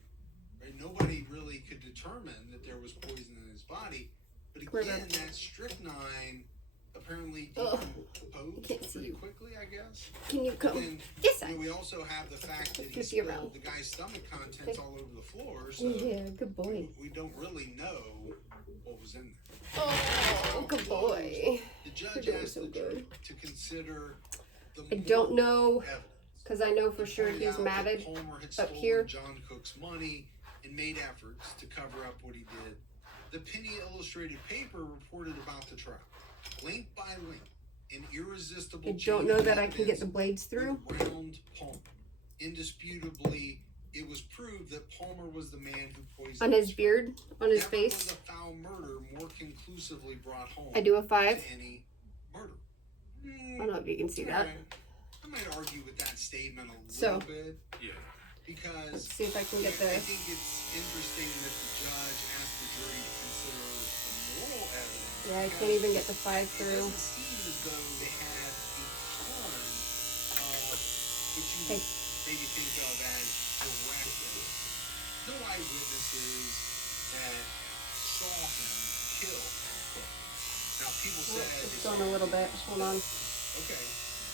Right? Nobody really could determine that there was poison in his body. But again, that strychnine apparently decomposed can't see pretty you. quickly, I guess. Can you And come then, this side? we also have the fact that he Flip you around. spilled the guy's stomach contents Okay. all over the floor. So Yeah, good boy. we don't really know what was in there. Oh, good boy. The judge You're doing asked so the jury good. to consider the I don't moral know, evidence. because I know for He sure pointed he's out that matted Palmer had up stolen here. John Cook's money and made efforts to cover up what he did, the Penny Illustrated paper reported about the trial, link by link, an irresistible. I don't know that I can get the blades through. Round Palmer. Indisputably, it was proved that Palmer was the man who poisoned On his beard, on his Never face. was a foul murder more conclusively brought home I do a 5. to any murder. I don't know if you can see that. Alright. I might argue with that statement a So. little bit Yeah. because Let's see if I can get I the. think it's interesting that the judge asked the jury to consider the moral evidence. Yeah, I can't because even get the 5 it through. doesn't seem as though they had a ton of what you Hey. would maybe think of as direct evidence. No eyewitnesses that saw him kill. Now, people Oh, said it's going a little bit. Hold on. okay.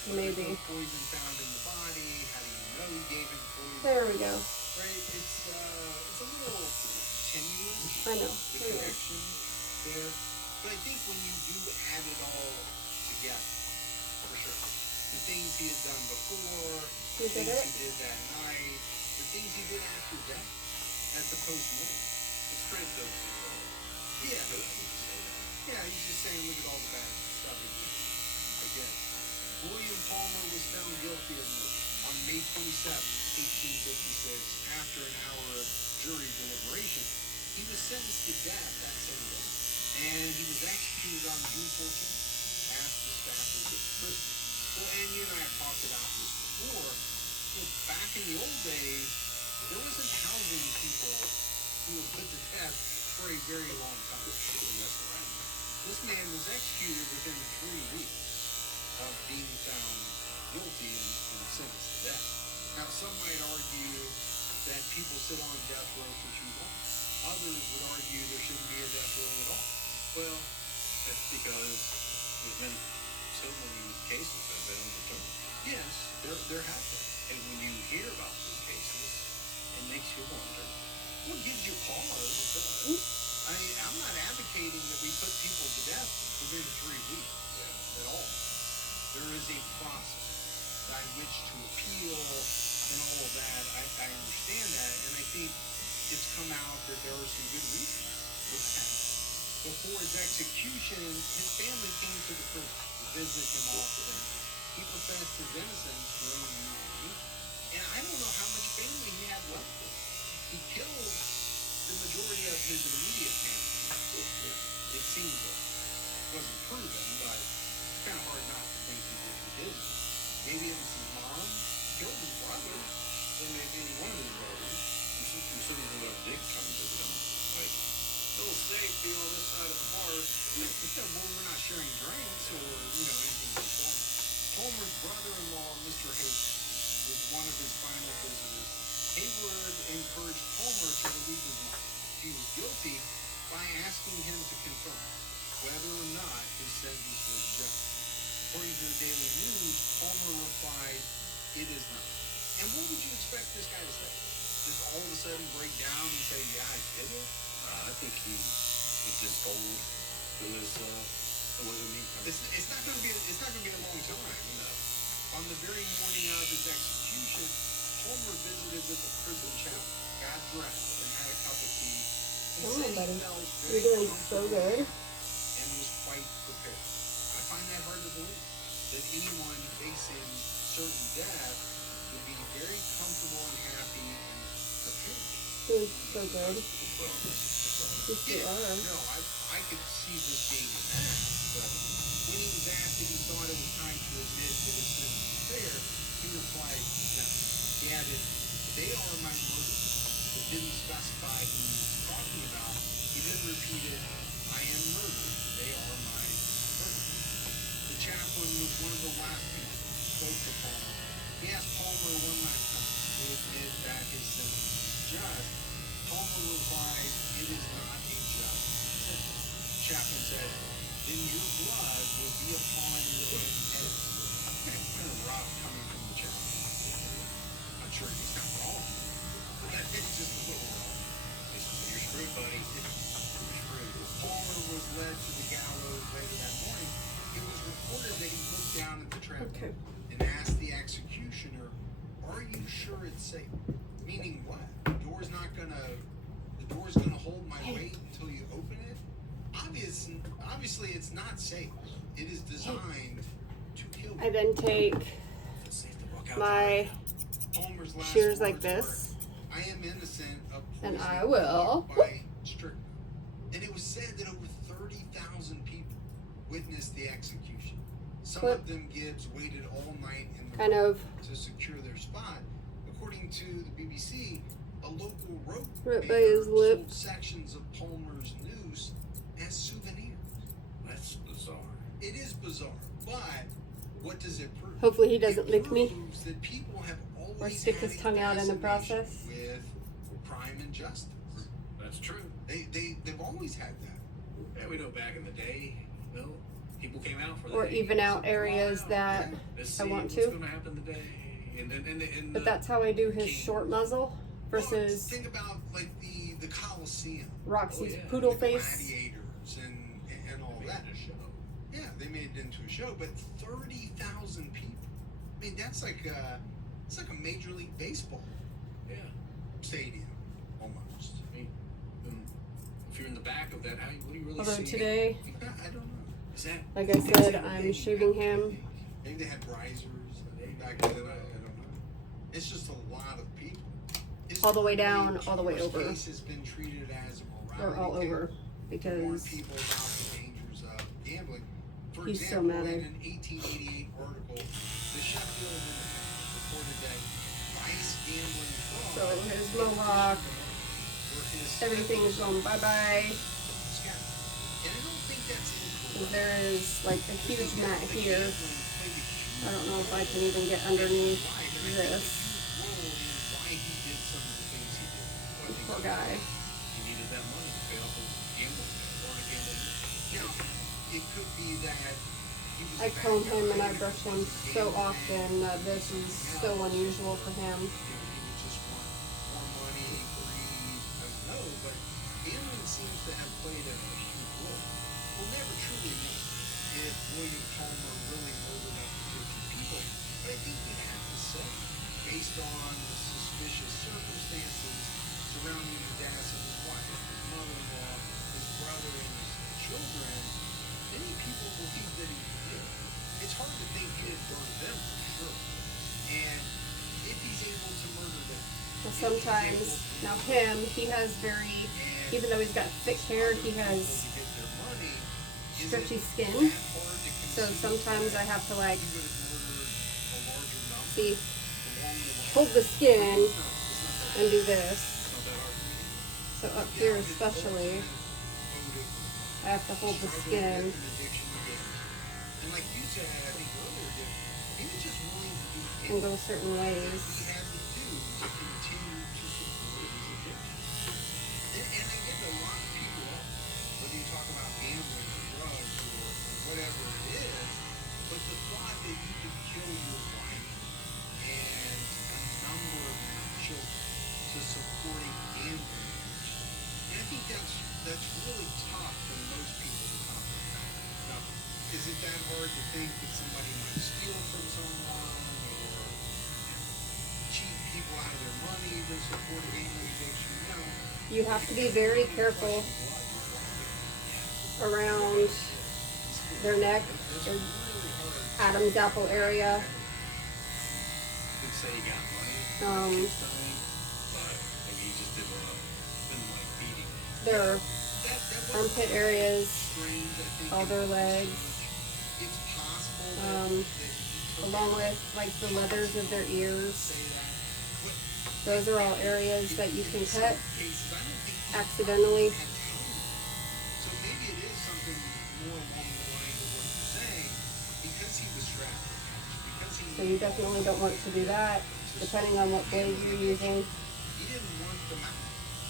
But Maybe. there's no poison found in the body. How do you know he gave him poison? There we go. Right? It's a little tenuous. I know. The Anyway. connection there. But I think when you do add it all together, for sure, the things he had done before, You the did things it? he did that night, the things he did after death, at the post-mortem. It's credit though to Yeah. say that. Yeah, he's just saying, look at all the bad stuff he did. I guess. William Palmer was found guilty of murder on May 27, 1856, after an hour of jury deliberation. He was sentenced to death that same day, and he was executed on June 14th after Stafford's prison. Well, and you and I have talked about this before. You know, back in the old days, there wasn't housing people who were put to death for a very long time. They wouldn't mess around. This man was executed within 3 weeks of being found guilty and sentenced to death. Now, some might argue that people sit on death row for too long. Others would argue there shouldn't be a death row at all. Well, that's because there's been so many cases that have been overturned. Yes, there have been. And when you hear about those cases, it makes you wonder. What gives you pause? I'm not advocating that we put people to death within 3 weeks at all. There is a process by which to appeal and all of that. I understand that, and I think it's come out that there are some good reasons for that. Before his execution, his family came to the prison to visit him often. He professed his innocence during the meeting, and I don't know how much family he had left. He killed the majority of his immediate family. It seems like it wasn't proven, but it's kind of hard not to think he did. Maybe it was his mom who killed his brother, or maybe one of his brothers. You certainly would have did come to them, like, no safety on this side of the bar. Well, we're not sharing drinks or anything like that. Palmer's brother-in-law, Mr. Haywood, was one of his final visitors. Haywood encouraged Palmer to believe his mom. He was guilty by asking him to confirm whether or not his sentence was just. According to the Daily News, Palmer replied, "It is not." And what would you expect this guy to say? Just all of a sudden break down and say, "Yeah, I did it"? I think he just told it wasn't me. It's not going to be a long time. No. On the very morning of his execution, Palmer visited with the prison chaplain, got dressed, and had a cup of tea. And Come on, said he buddy. felt You're very doing so comfortable good. and was quite prepared. I find that hard to believe, that anyone facing certain death would be very comfortable and happy and prepared. Doing so good. Well, Yes, you are. No, I could see this being a match, but when he was asked if he thought it was time to admit that his sentence was fair, he replied, no. He added, "They are my murderers," but didn't specify who he was talking about. He then repeated, "I am murdered. They are my murderers." The chaplain was one of the last people who spoke to Palmer. He asked Palmer one last time to admit that his sentence was just. Palmer replied, "It is not a just sentence." The chaplain said, "Then your blood will be upon your own head." Kind of rough coming from the chaplain. I'm sure he's not wrong, but it's just a little rough. you're screwed, buddy. You're screwed. Palmer was led to the gallows later that morning. It was reported that he looked down at the trap Okay. and asked the executioner, "Are you sure it's safe?" Meaning what? The door's not gonna wait until you open it. Obviously, it's not safe. It is designed to kill you. I then take It's safe to walk out my Palmer's last shears like words this, were, "I am innocent of and poisoning I will. by strychnine." And it was said that over 30,000 people witnessed the execution. Some What? of them Gibbs waited all night in the Kind of to secure their spot. According to the BBC, a local rope right by maker his lip. sold sections of Palmer's noose as souvenirs. That's bizarre. It is bizarre, but what does it prove? Hopefully he doesn't It lick me proves that people have always or stick had his a tongue out in the fascination process. with crime and justice. That's true. They've always had that. Yeah, we know back in the day, you know, people came out for that. Or even out areas that Let's I see want what's to. going to happen today. And But that's how I do his short muzzle Well, versus think about like the Coliseum, Roxy's Oh, yeah. poodle the face. gladiators, and all made that. it a show. Yeah, they made it into a show, but 30,000 people. I mean, it's like a Major League Baseball Yeah. stadium almost. Hey, if you're in the back of that, what do you really Although see? today, I don't know. Is that like I said, I'm shaving him. Maybe they had risers back then. I don't know. It's just a lot of people. All the way down, all the way Palmer's over. case has been treated as a Or morality all tale. over Warn because people about the dangers of gambling. For He's so example, mad. in an 1888 article, the Sheffield Independent reported that vice gambling fraud. so his mohawk, were his everything is going bye bye. scam. And I don't think that's incorrect. There is like a huge mat here. Gambling played a huge I don't know if I can even get underneath this. Poor guy. he needed that money to pay off his gambling debt or a gambling debt? Now, it could be that he was I a bad comb him and guy, I brush him he so was often that this is so unusual for him. He would just want more money, greed, I don't know, but gambling seems to have played a huge role. We'll never truly know if William Palmer really murdered up to 50 people, but I think we have to say, based on the suspicious circumstances surrounding the deaths of his wife, his mother-in-law, his brother, and his children, many people believe that he did. It's hard to think he had burned them for sure. And if he's able to murder them, So sometimes, now him, he has very, even though he's got thick hair, he has to get their money, is stretchy it skin. that hard to So conceive sometimes I that have to like, he would have murdered a larger number see, along the way? hold the skin It's not and do this. Not that hard to do. So up here especially, I have to hold the skin. And like you said, I think earlier, he was just willing to do And anything go certain ways. he had to do to continue to support his addiction. And I get that a lot of people are, whether you talk about gambling or drugs or whatever it is, but the thought that you could kill your wife and a number of your children to supporting gambling, and I think that's really tough for most people to comprehend. Now, is it that hard to think that somebody might steal from someone or cheat people out of their money to support a gambling addiction? No. You have to be very careful around their neck, their Adam's apple area. Could say he got money, Um, keeps dying, but maybe he just didn't like beating. their armpit areas, Strange, I think. all their legs, It's possible um, along with like the leathers of their ears. Those are all areas that you can cut accidentally. So maybe it is something more along the lines of what you're saying, because he was strapped, because So you definitely don't want to do that, depending on what blade you're using. he didn't want them out.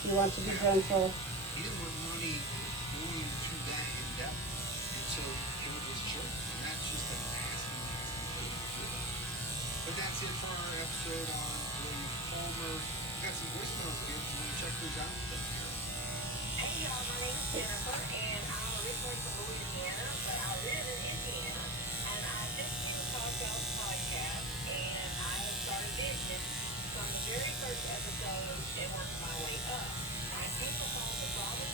You want to be gentle. He didn't want money going to that in depth, and so killed his children. And that's just a nasty, nasty thing to do. But that's it for our episode on William Palmer. We got some voicemails again. You want to check those out? Hey y'all, my name is Jennifer, and I'm originally from Louisiana, but I live in Indiana. And I just came across y'all's podcast, and I have started listening from the very first episode and working my way up. I came across the Robin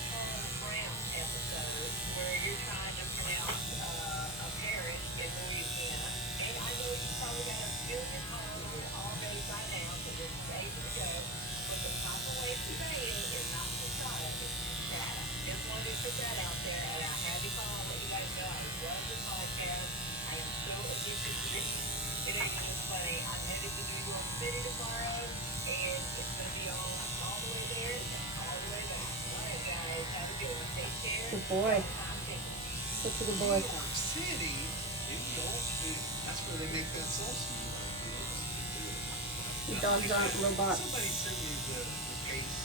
boy. Such a good boy. New York City, that's where they make that salsa. The dogs aren't robots. Somebody sent me the case.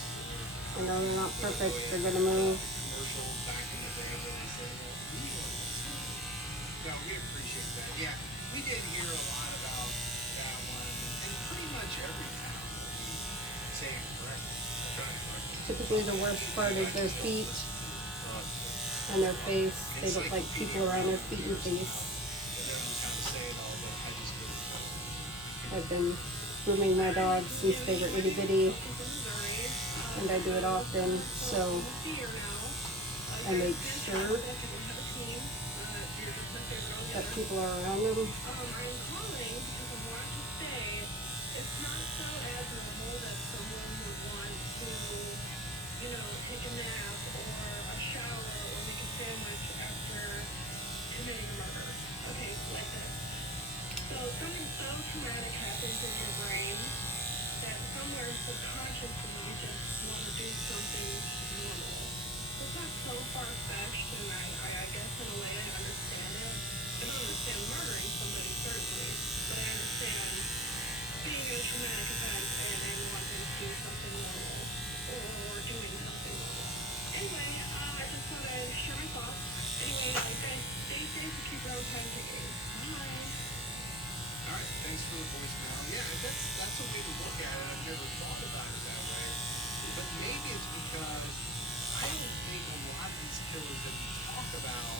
I know they're not perfect. They're gonna move. Commercial back in the day when they said that. New York City. No, we appreciate that. Yeah, we did hear a lot about that one, and pretty much every town was saying correctly. Typically the worst part is their feet and their face. They look like people around their feet and face. I've been grooming my dogs since they were itty bitty, and I do it often, so I make sure that people are around them. Something so traumatic happens in your brain that somewhere subconsciously you just want to do something normal. It's not so far-fetched, and I guess in a way I understand it. I don't understand murdering somebody, certainly, but I understand seeing a traumatic event and wanting to do something normal or doing something normal. Anyway, I just thought I'd share my thoughts. Anyway, I guess stay safe and keep your own time ticking. Bye. All right, thanks for the voicemail. Yeah, that's a way to look at it. I've never thought about it that way. But maybe it's because I don't think a lot of these killers that we talk about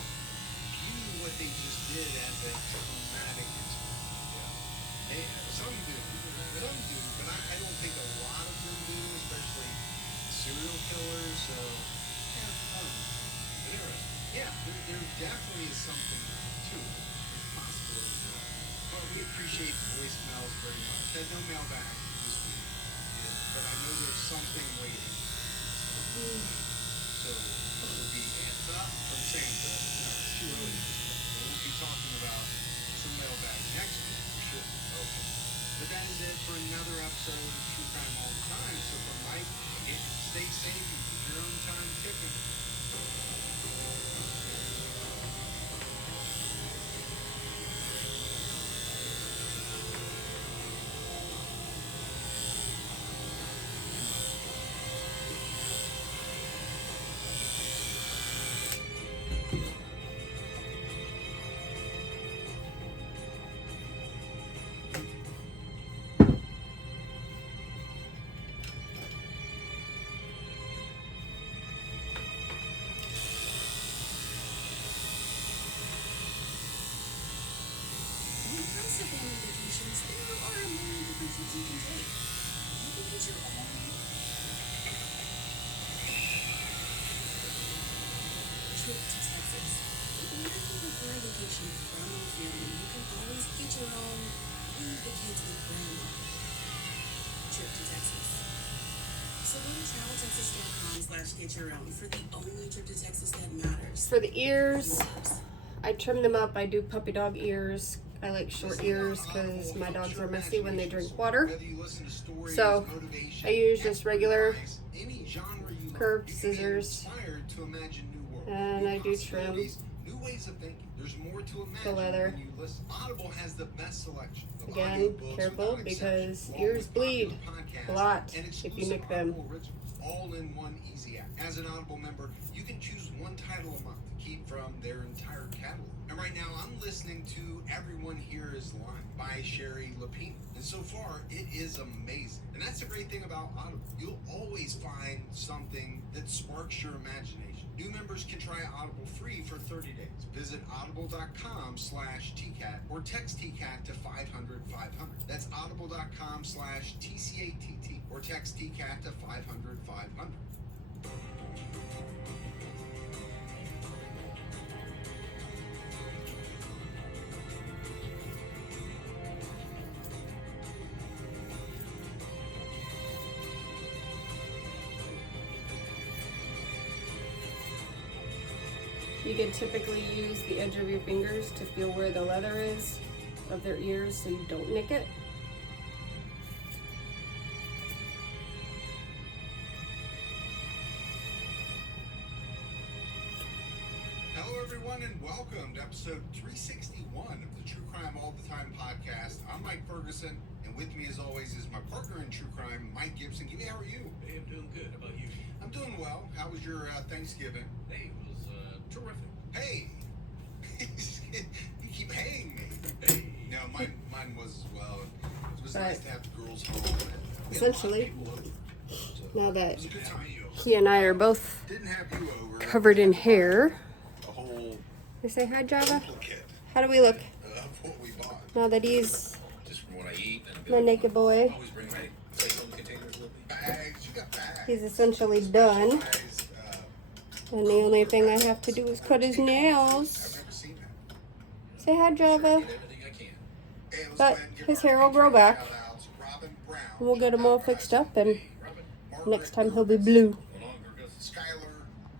view what they just did as a traumatic experience. Yeah. Some do, but I don't think a lot of them do, especially serial killers. So, yeah, interesting. Yeah, there definitely is something to it. There's possibility. Well, we appreciate the voicemails very much. Had no mail back this week, but I know there's something waiting. So it'll be heads up from Santa. No, it's too early. We'll be talking about some mailbag next week for sure. Okay. But that is it for another episode of True Crime All the Time. So from Mike, again, stay safe and keep your own time ticking. When it comes to family vacations, there are a million different trips you can take. You can get your own trip to Texas. Even if you prefer a vacation from your family, you can always get your own leave the kids with grandma trip to Texas. So go to traveltexas.com/get-your-own for the only trip to Texas that matters. For the ears, I trim them up. I do puppy dog ears. I like short ears because my dogs are messy when they drink water. So I use just regular curved scissors, and I do trim the leather. Audible has the best selection. Again, careful because ears bleed a lot if you nick them. All-in-one easy app. As an Audible member, you can choose one title a month to keep from their entire catalog. And right now, I'm listening to Everyone Here Is Lying by Sherry Lapine. And so far, it is amazing. And that's the great thing about Audible. You'll always find something that sparks your imagination. New members can try Audible free for 30 days. Visit audible.com/TCAT or text TCAT to 500-500. That's audible.com/TCATT or text TCAT to 500-500. You can typically use the edge of your fingers to feel where the leather is of their ears so you don't nick it. Hello, everyone, and welcome to episode 361 of the True Crime All the Time podcast. I'm Mike Ferguson, and with me, as always, is my partner in true crime, Mike Gibson. Gibby, how are you? Hey, I'm doing good. How about you? I'm doing well. How was your Thanksgiving? Hey, it was terrific. Hey! You keep haying me. Hey. No, mine was as well. It was Right. nice to have the girls home. And we had a lot of Essentially, people over. So now that it was a good time. he and I are both Didn't have you over. covered in hair. A whole You say hi, Java? duplicate How do we look of what we bought. now that he's Just from what I eat. And my naked boy? always bring my take-home containers with me. Bags, you got bags. He's essentially done. Bags, And the only thing I have to do is cut his nails. I've never seen that. Say hi, Java. Get everything I can. Hey, let's But go ahead and give his our hair will grow back. shout-outs. Robin Brown, We'll get him all fixed up, and Robin. next time he'll be blue.